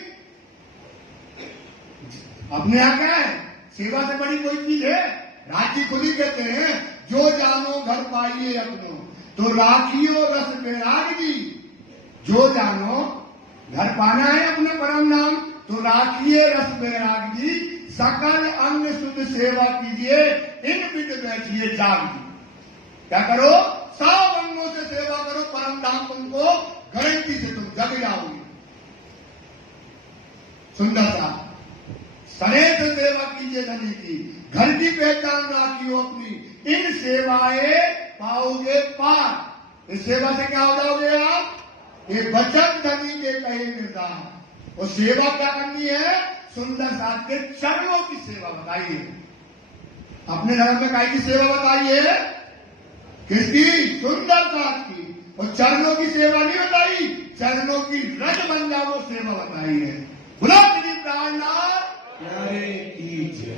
अपने यहां क्या है? सेवा से बड़ी कोई चीज है? राजी खुली कहते हैं, जो जानो घर पाइए अपनो तो राखियो रस बैरागी। जो जानो घर पाना है अपने परम नाम तो राखिए रस बैरागी। सकल अंग शुद्ध सेवा कीजिए, इन बिट बैठिए जागी। क्या करो? 100 अंगों से सेवा करो, परम धाम तुमको गारंटी से तुम जग जाओगे। सुंदरता। सने से सेवा कीजिए धनी की, घर की पहचान राखियो अपनी, इन सेवाएं पाओगे पार। इस सेवा से क्या हो जाओगे आप? ये बचत धनी के कहे निर्धार। और सेवा क्या करनी है? सुंदर साथ के चरणों की सेवा बताइए। अपने धर्म में काय की सेवा बताइए? किसकी? सुंदर साथ की। और चरणों की सेवा नहीं बताई, चरणों की रज बन जाओ सेवा बताई है। बोला श्री प्राणनाथ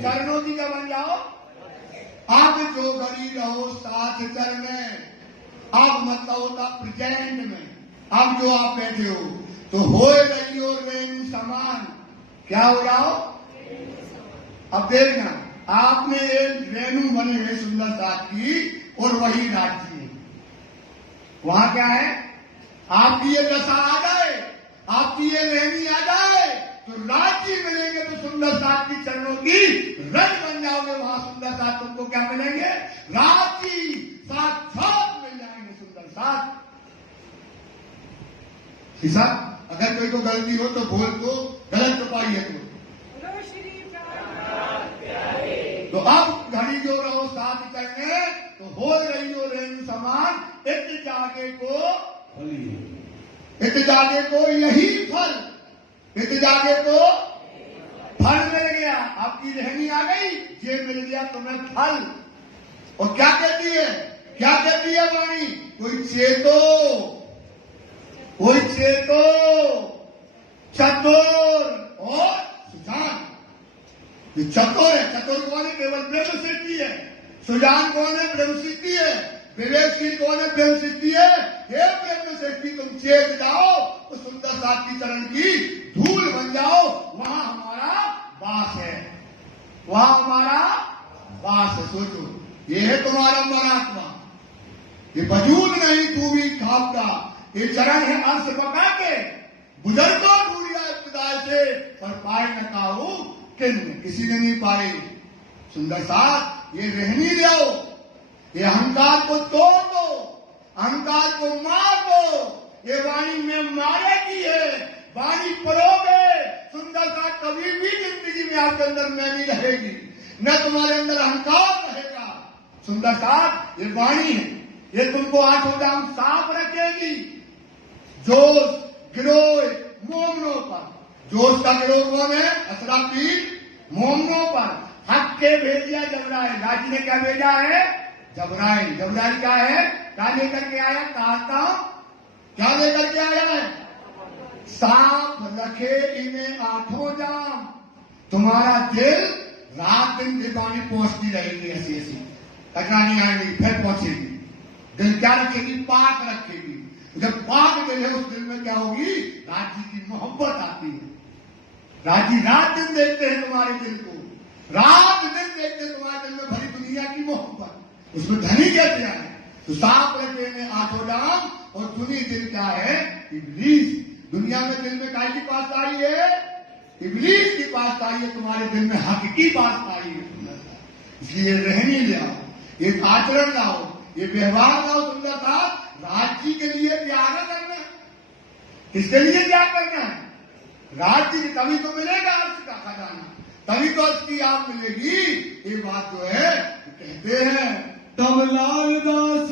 चरणों की क्या बन जाओ? अब जो गरी रहो साथ चरण, अब मतलब होता प्रेजेंट में। अब जो आप बैठे हो तो हो रही हो रेणु समान, क्या हो जाओ? अब देखना, आपने एक रेणु बने हुए सुंदर साथ की और वही राज्य है। वहां क्या है? आपकी ये दशा आ जाए, आपकी ये रहनी आ जाए तो राज्य मिलेंगे, तो सुंदर साथ की चरणों की रज बन जाओगे। वहां सुंदर साथ तुमको क्या मिलेंगे? राज्य साक्षात मिल जाएंगे, सुंदर साथ। साहब अगर कोई को गलती हो तो बोल दो, गलत तो पाई है तो अब घड़ी जो रहो साथ करने, तो हो रही हो रेणु समान, इत जागे को यही फल, इत जागे को फल मिल गया। आपकी रहनी आ गई, ये मिल गया तुम्हें फल। और क्या कहती है? क्या कहती है वाणी? कोई चेतो चतुर और सुजान। ये चतुर है, चतुर कौन है? केवल ब्रह्म सिद्धि है। सुजान कौन है? ब्रह्म सिद्धि है। विवेकशील कौन है? ब्रह्म सिद्धि है। हे ब्रह्म सिद्धि, तुम चेत जाओ, तो सुंदर साथ की चरण की धूल बन जाओ। वहां हमारा वास है, वहां हमारा वास है। सोचो, ये है तुम्हारा मरात्मा, ये वजूद नहीं खूबी खाप का, ये चरण है अंश बका के। बुजुर्गों दूरिया इब्तिदाई से, पर पाए न काहू किसी ने नहीं पाए। सुंदर साथ ये रहनी ले आओ, ये अहंकार को तोड़ दो, अहंकार को मार दो। ये वाणी में मारेगी है, वाणी परोगे, सुंदर साथ कभी भी जिंदगी में आपके अंदर मैं नहीं रहेगी, न तुम्हारे अंदर अहंकार रहेगा। सुंदर साथ ये वाणी है, ये तुमको आठों जाम साफ रखेगी। जोश गिरोह मोमनों पर, जोश का गिरोह कौन है? असराफील। मोमनों पर हक के भेजिया जबराइल। राजी ने क्या भेजा है? जबराइल। जबराइल क्या है? क्या लेकर के आया? कहता क्या लेकर के आया है? साफ रखे इन्हें आठों जाम। तुम्हारा दिल रात दिन दीवानी पहुंचती रहेगी, ऐसी ऐसी टकरानी आएगी, फिर पहुंचेगी। दिल क्या रखेगी? पाक रखेगी। जब पाक दिल है, उस दिल में क्या होगी? राज्य की मोहब्बत आती है। राजी रात दिन देखते हैं तुम्हारे दिल को, रात दिन देखते हैं तुम्हारे दिल में भरी दुनिया की मोहब्बत। उसमें धनी कैसे आए? तो साफ रखे में आठों जाम। और धनी दिल क्या है? इब्लीस। दुनिया में दिल में काय की पासदारी है? इब्लीस की पासदारी है। तुम्हारे दिल में हक की पासदारी है। इसलिए रहनी ले आओ, एक आचरण लाओ, ये व्यवहार लाओ। सुंदर साथ राज्य के लिए त्याग करना है। किसके लिए त्याग करना है? राज्य, तभी तो मिलेगा अर्थ का खजाना, तभी तो अर्थ की आप मिलेगी। ये बात जो है कहते हैं, तब लाल दास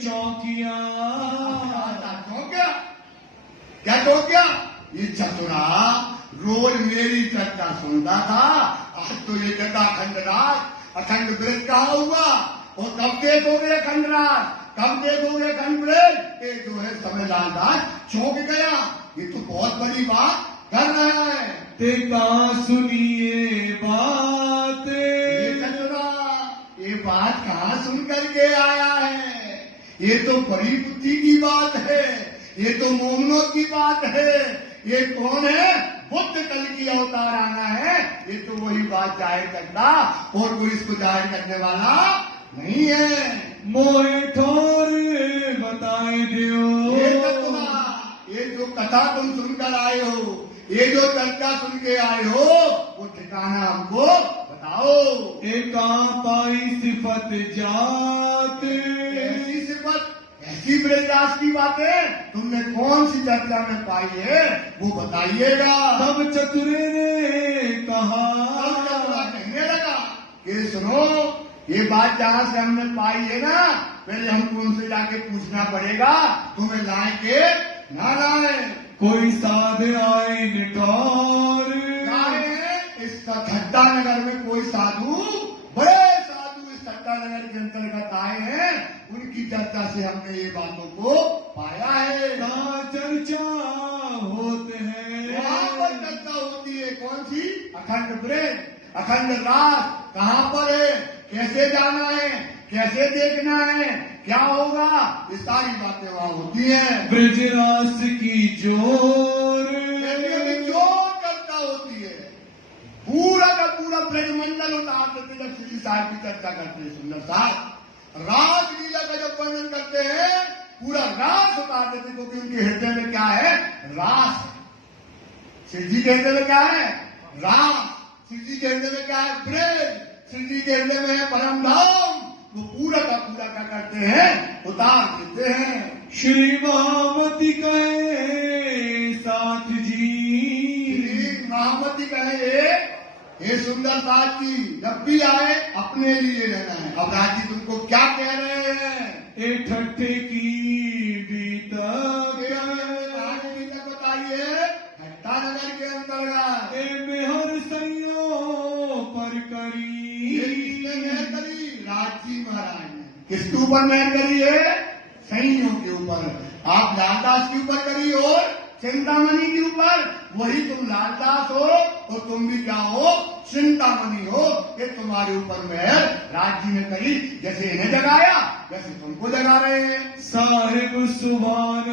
चौकिया। चौकिया क्या? चौकिया ये चतुरा रोज मेरी चर्चा सुनता था, आज तो ये कहता अखंड राज, अखंड ब्रज कहा हुआ। और कब देखोगे अखंड राज, कब देखोगे अखंड ब्रज? ये जो है समय लाल दास चौंक गया। ये तो बहुत बड़ी बात कर रहा है। ते कहाँ सुनिए बात, ये बात कहाँ सुन करके आया है? ये तो बड़ी बुद्धि की बात है, ये तो मोमनों की बात है। ये कौन है? बुद्ध कल की अवतार आना है। ये तो वही बात जाहिर करता, और कोई इसको जाहिर करने वाला नहीं है। मोहे ठोर बताए दियो। ये जो कथा तुम सुनकर आए हो, ये जो चर्चा सुन के आए हो, वो ठिकाना हमको बताओ। एका पाई सिफत जात, ऐसी सिफत, ऐसी ब्रजदास की बातें तुमने कौन सी चर्चा में पाई है, वो बताइएगा। तब चतुरे ने कहा, तब चतुरा कहने लगा कि सुनो, ये बात जहां से हमने पाई है ना, पहले हमको उनसे जाके पूछना पड़ेगा, तुम्हें लाए के ना लाए। कोई साध आए निठौर, इस खट्टा नगर में कोई साधु, बड़े साधु इस खट्टा नगर के अंतर्गत आए हैं, उनकी चर्चा से हमने ये बातों को पाया है। चर्चा होते हैं, वहां पर चर्चा होती है। कौन सी? अखंड ब्रज, अखंड राज कहाँ पर है, कैसे जाना है, कैसे देखना है, क्या होगा, ये सारी बातें वहां होती हैं। ब्रजरास की जोर चर्चा होती है। पूरा का पूरा ब्रजमंडल उतार देते जब श्री साहिब की चर्चा करते हैं। सुंदर साथ राजलीला का जब वर्णन करते हैं, पूरा बताते थे क्योंकि उनके हृदय में क्या है? रास है। शिव जी के हृदय में क्या है? रास। शिव जी के हृदय में क्या है? प्रेम। शिव जी के हृदय में है परम धाम। वो पूरा का पूरा क्या करते हैं? उतार देते हैं। श्री महामती कहे साथ जी, श्री महामती कहे हे सुंदर साथ जी, जब भी आए अपने लिए लेना है। अब राज जी तुमको क्या कह रहे हैं? ए ठट्ठे की बीता बताइए। ठट्टा नगर के अंतर्गत ए मेहर सैयों पर करी, ये किसने मेहर करी? राजी महाराज ने। किसके ऊपर मेहर करी है? सैनियों के ऊपर। आप लालदास के ऊपर करी और चिंतामणि के ऊपर। वही तुम लालदास हो और तुम भी क्या हो? चिंतामणि हो। कि तुम्हारे ऊपर मेहर राज जी ने करी। जैसे इन्हें जगाया वैसे तुमको जगा रहे हैं। साहिब सुभान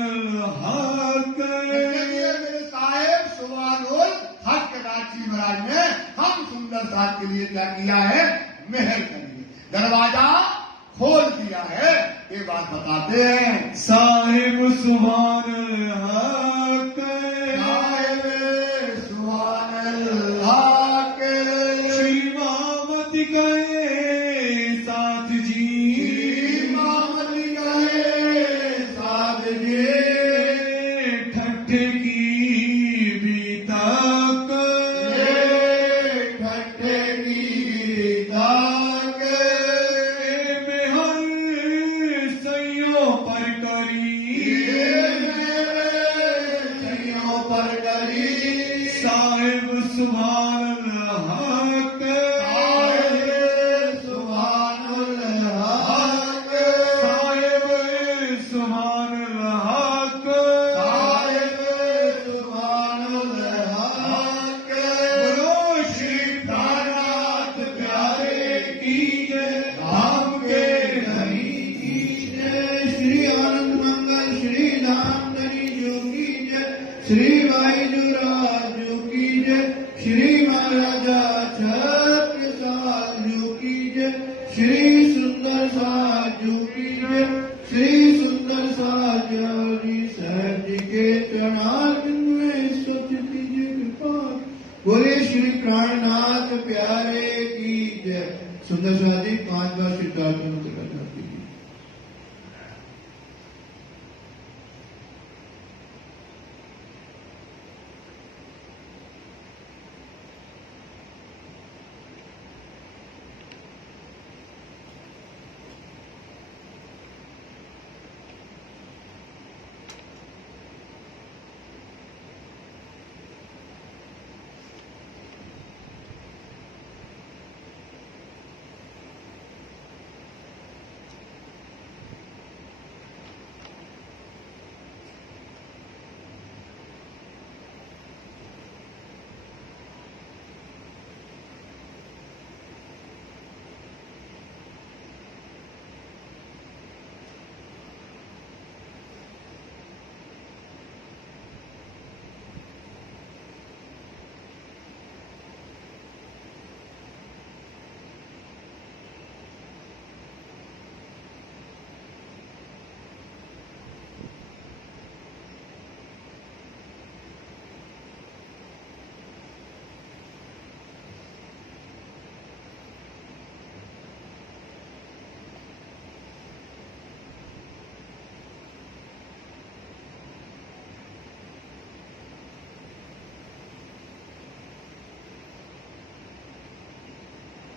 हक, मेरे साहेब सुभानुल हक राज जी महाराज ने हम सुंदर साथ के लिए क्या किया है? मेहर करी, दरवाजा खोल दिया है। ये बात बताते हैं। साहिब सुभान हक, साहिब सुभानुल हक, श्री महामती कहे साथ जी, श्री महामती कहे साथ जी, ठट्ठे की बीतक, ठट्ठे की ताक, मेहर सैयों पर करी, सैयों पर करी, साहिब सुभान हक, साहिब सुभानुल हक, साहिब सुभान हक, साहिब सुभानुल हक। बोलो श्री प्राणनाथ प्यारे की जय, धाम के धनी की जय। श्री आनंद मंगल श्री धामधनी जो की जय, श्री वायुराज जो की जय, श्री महाराजा छत्रसाल जो की जय, श्री सुंदर साज जो की जय, श्री सुंदर साज हरि साहब जी के चरणारविंद में स्वच्छ कीजिए कृपा। बोले श्री प्राणनाथ प्यारे की जय। सुंदर साज जी 5 बार सिद्धार्थ मंत्र करना कीजिए।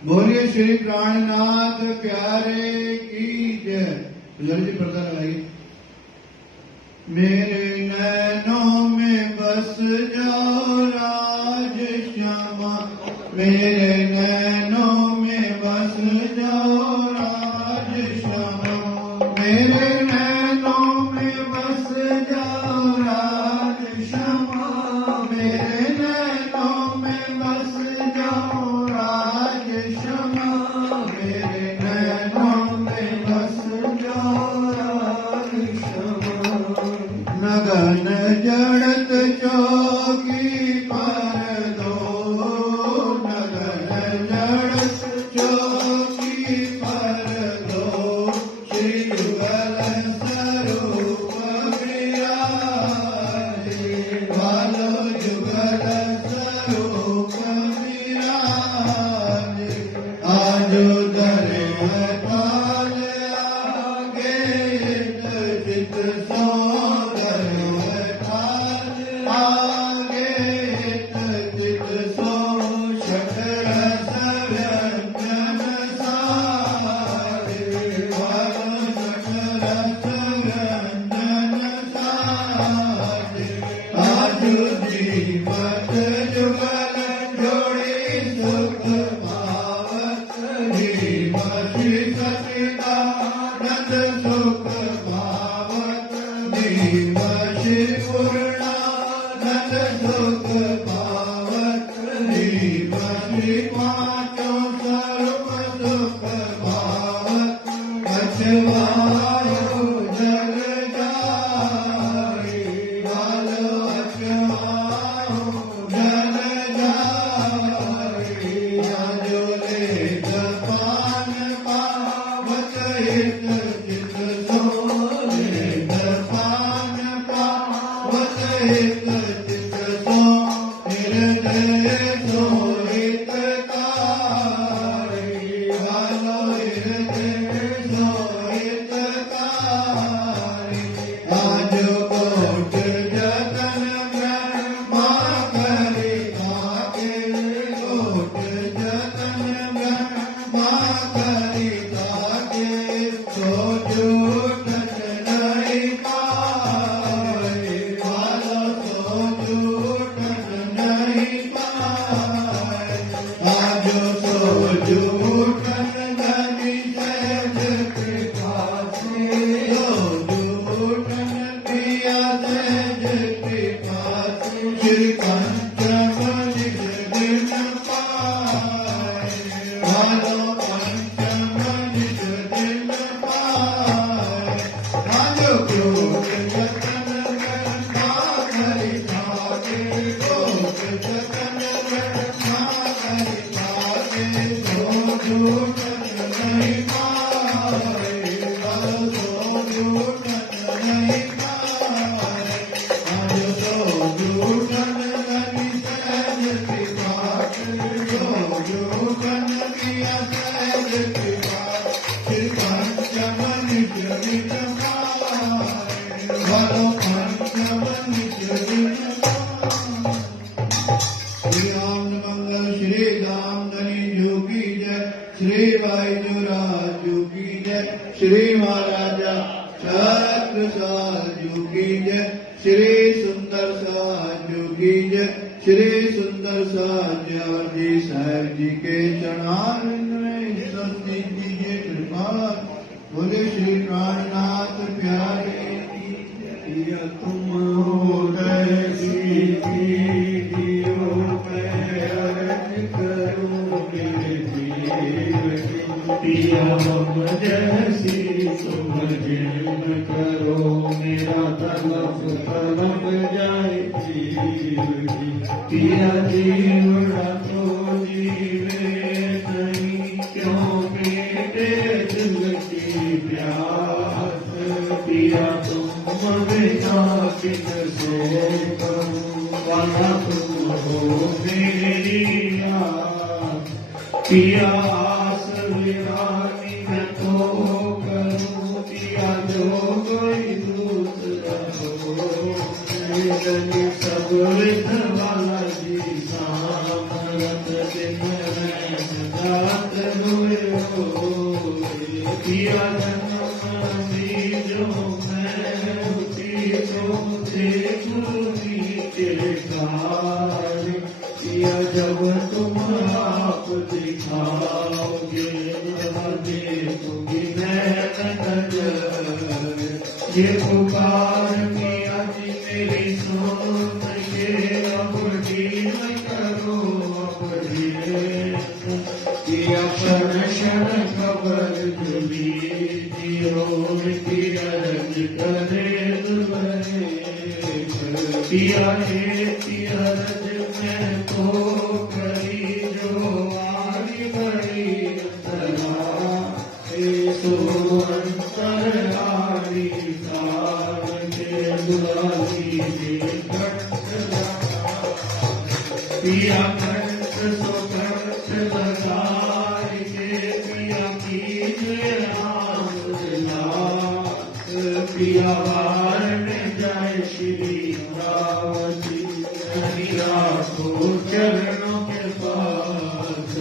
बोलिए श्री प्राणनाथ प्यारे की जय। जल्दी पर्दा लगाइए। मेरे नैनों में बस जाओ राज श्यामा, मेरे नैनों में बस जाओ राज श्यामा, मेरे नैनों में बस जाओ राज श्यामा, मेरे नैनों में बस जाओ राज श्यामा, मेरे नैनों में बस जाओ राज श्यामा। लगन जड़त चौकी पर दो, लगन जड़त चौकी पर दो, श्री युगल स्वरूप में कलश रूप विराजे आजो धरे पाल आगे चित सो धरे पाल आगे चित सो शतरस व्यंजन सारे शतरस व्यंजन सारे आजु जीवत जुगल जोड़ी सुख पावत जीवति सचिदानंद सुख पावत जीवति पूर्णानंद सुख पावत जीवति पांचों सर्व सुख पावत अचवायो जग जाई बालो अचवायो जग जाई आजो ले जपान पावत हित चित सोले जपान पावत हित चित सो हृदय सो हितकारी बालो हृदय सो हितकारी आजो कोट जतन ब्रह्मा करि ताके कोट जतन ब्रह्मा करि ताके सो झूठन नहीं पाए बालो सो झूठन नहीं पाए आजो सो झूठन नहीं सहज कृपा से सो झूठन पिया सहज कृपा से श्री पंचम निज दिन पाए बालो पंचम निज दिन पाए आजो क्रोध जतन ब्रह्मा करि ताके क्रोध जतन ब्रह्मा करि ताके सो झूठन नहीं पाए बालो सो झूठन नहीं पाए आजो सो झूठन नहीं सहज कृपा सो झूठन किया सहज कृपा श्री पंचम निज निज पाए बालो पंचम निज निज पाए श्री राम मंगल श्री धामधनी जो की जय श्री वायुराज जो की जय श्री महाराजा छत्रसाल जो की जय श्री सुंदर साज जो की जय श्री सुंदर साज जी साहेब जी के चरणारविंद में सत्य दीजिए कृपा बोले श्री प्राणनाथ प्यारे या तुम हो जैसी दियो मैं अर्ज करूं मेरे जीव की पिया हम जैसी तुम जिन करो मेरा तलब तलब जाए जीव की पिया जीवड़ा तो जीवे नहीं क्यों मेरे दिल की प्यास पिया तुम बिना किन सो करूं वाला तुम हो मेरी आस पिया आस विरानी मैं तो करूं पिया जो कोई दूसरा हो मेरे सब विध वाला जी सामरत दिन में जात हुए हो पिया जन्म जो मैं उसी को देखूंगी के कार पिया जब तुम आप दिखाओगे देखूंगी मैं नजर ये पुकार पिया जी मेरी सुन के अब ढील करो अब ढील पिया क्षण क्षण खबर जुली जियो पियरज करे दुबरे पिया हे पियरज में तो करी जो आरी बड़ी अंतरा सो अंतर आरी सार के दुआरी पिया कंठ सो कंठ बजाय के पिया कीजिए आस लाख पिया वारण जय श्री रावती राखो चरणों के पास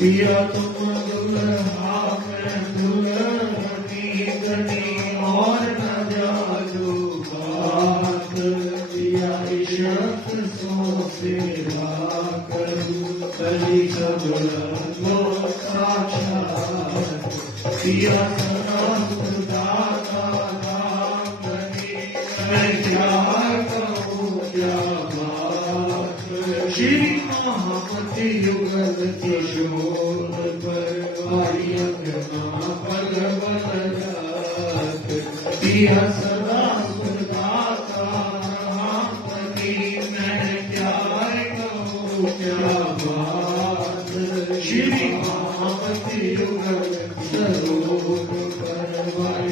पिया तुम दुल्हा मैं दुल्हनी गनी और न जादू बात पिया इशक सो सेवा करूं कली सब रंगो साक्षात पिया सदा दाता नाम बनी मैं क्या कहूँ क्या बात श्री महामति युगल किशोर पर पिया सदा सुदाता रामपति मैं क्या कहूँ क्या बात श्री महामति युगल सरोवर पर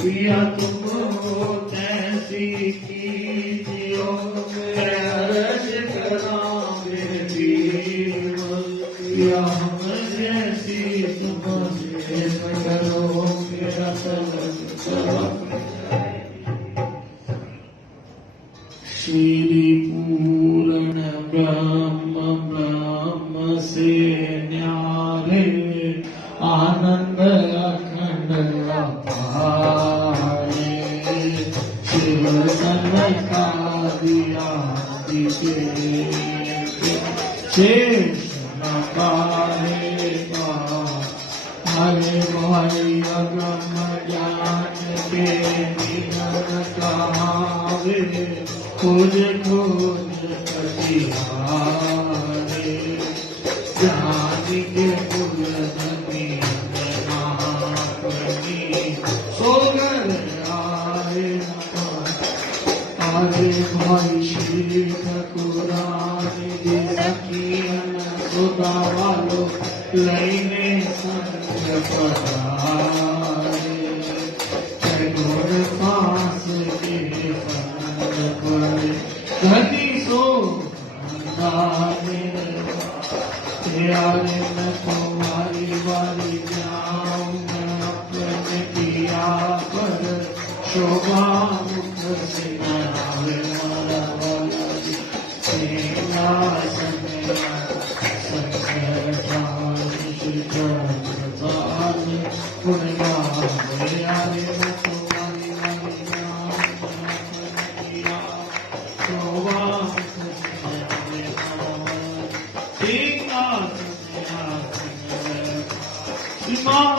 पिया तुम हो कैसी कीजियो रस करावे पिया हम जैसी तुमसे करो मेरा श्री पूर्ण ब्रह्म ब्रह्म से न्यारे आनंद अखंड अपारे शिव सनका दिया शेष नकारे हरे भाई अगम ज्ञान के निगम कहावे खोज खोज कटिहारे जानी के कुल धनी नापनी सोगर आए आरे भाई श्री ठकुरानी जी सखियन सुधा वालो लईने संग पधारे गुण पास के फन पर गति सो यारे मैं तुम्हारी वाली जाऊं मैं अपने पिया पर शोभा मुख से नावे मारा वाला सेना समेया संसार श्री चरण पुण्य यारे मैं तुम्हारी वाली जाऊं मैं अपने पिया शोभा मुख से नावे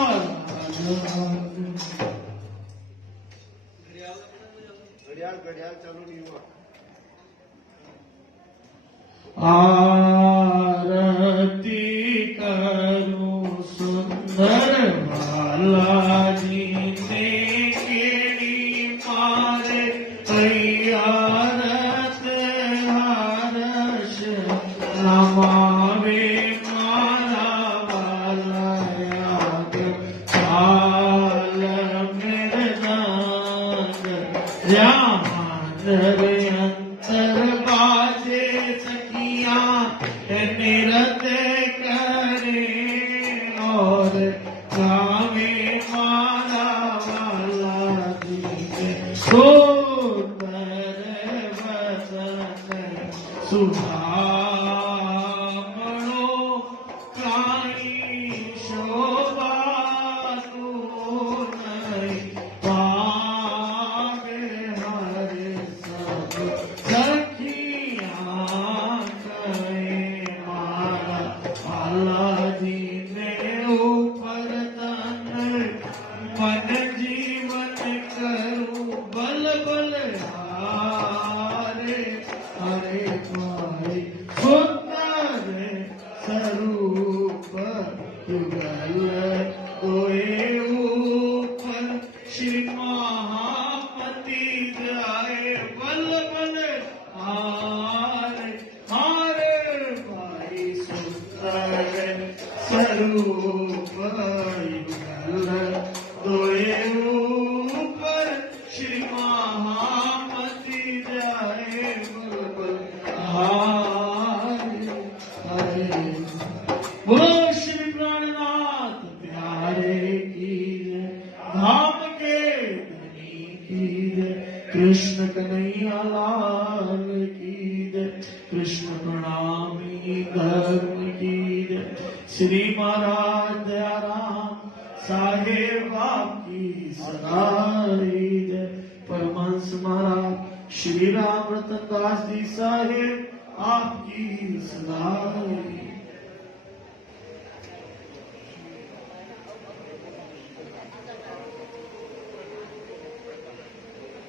आरती करूं सुंदर बालाजी ने केड़ी मारे तैयारत हर्ष नमावे मारा वाला याद काल मृदंग ध्यान रे अंतर बाजे सखियां निरते करे और गावे मारा वाला जी सुंदर वसन सुधामणो काई शोभा तू नहीं पावे हरे सब सखियां कहे मारा वाला जी ने ऊपर तन मन जीवन करूं बल बल हारे हरे भाई सुंदर स्वरूप युगल दोए ऊपर श्री महापति जाए बल बल हारे हारे भाई सुंदर स्वरूप युगल दोए ऊपर श्री महामति जाए कृष्ण कन्हैया लाल की जय। कृष्ण प्रणामी धर्म की जय। श्री महाराज दयाराम साहेब आपकी सदाई जय। परमहंस महाराज श्री राम रतनदास जी साहेब आपकी सदाई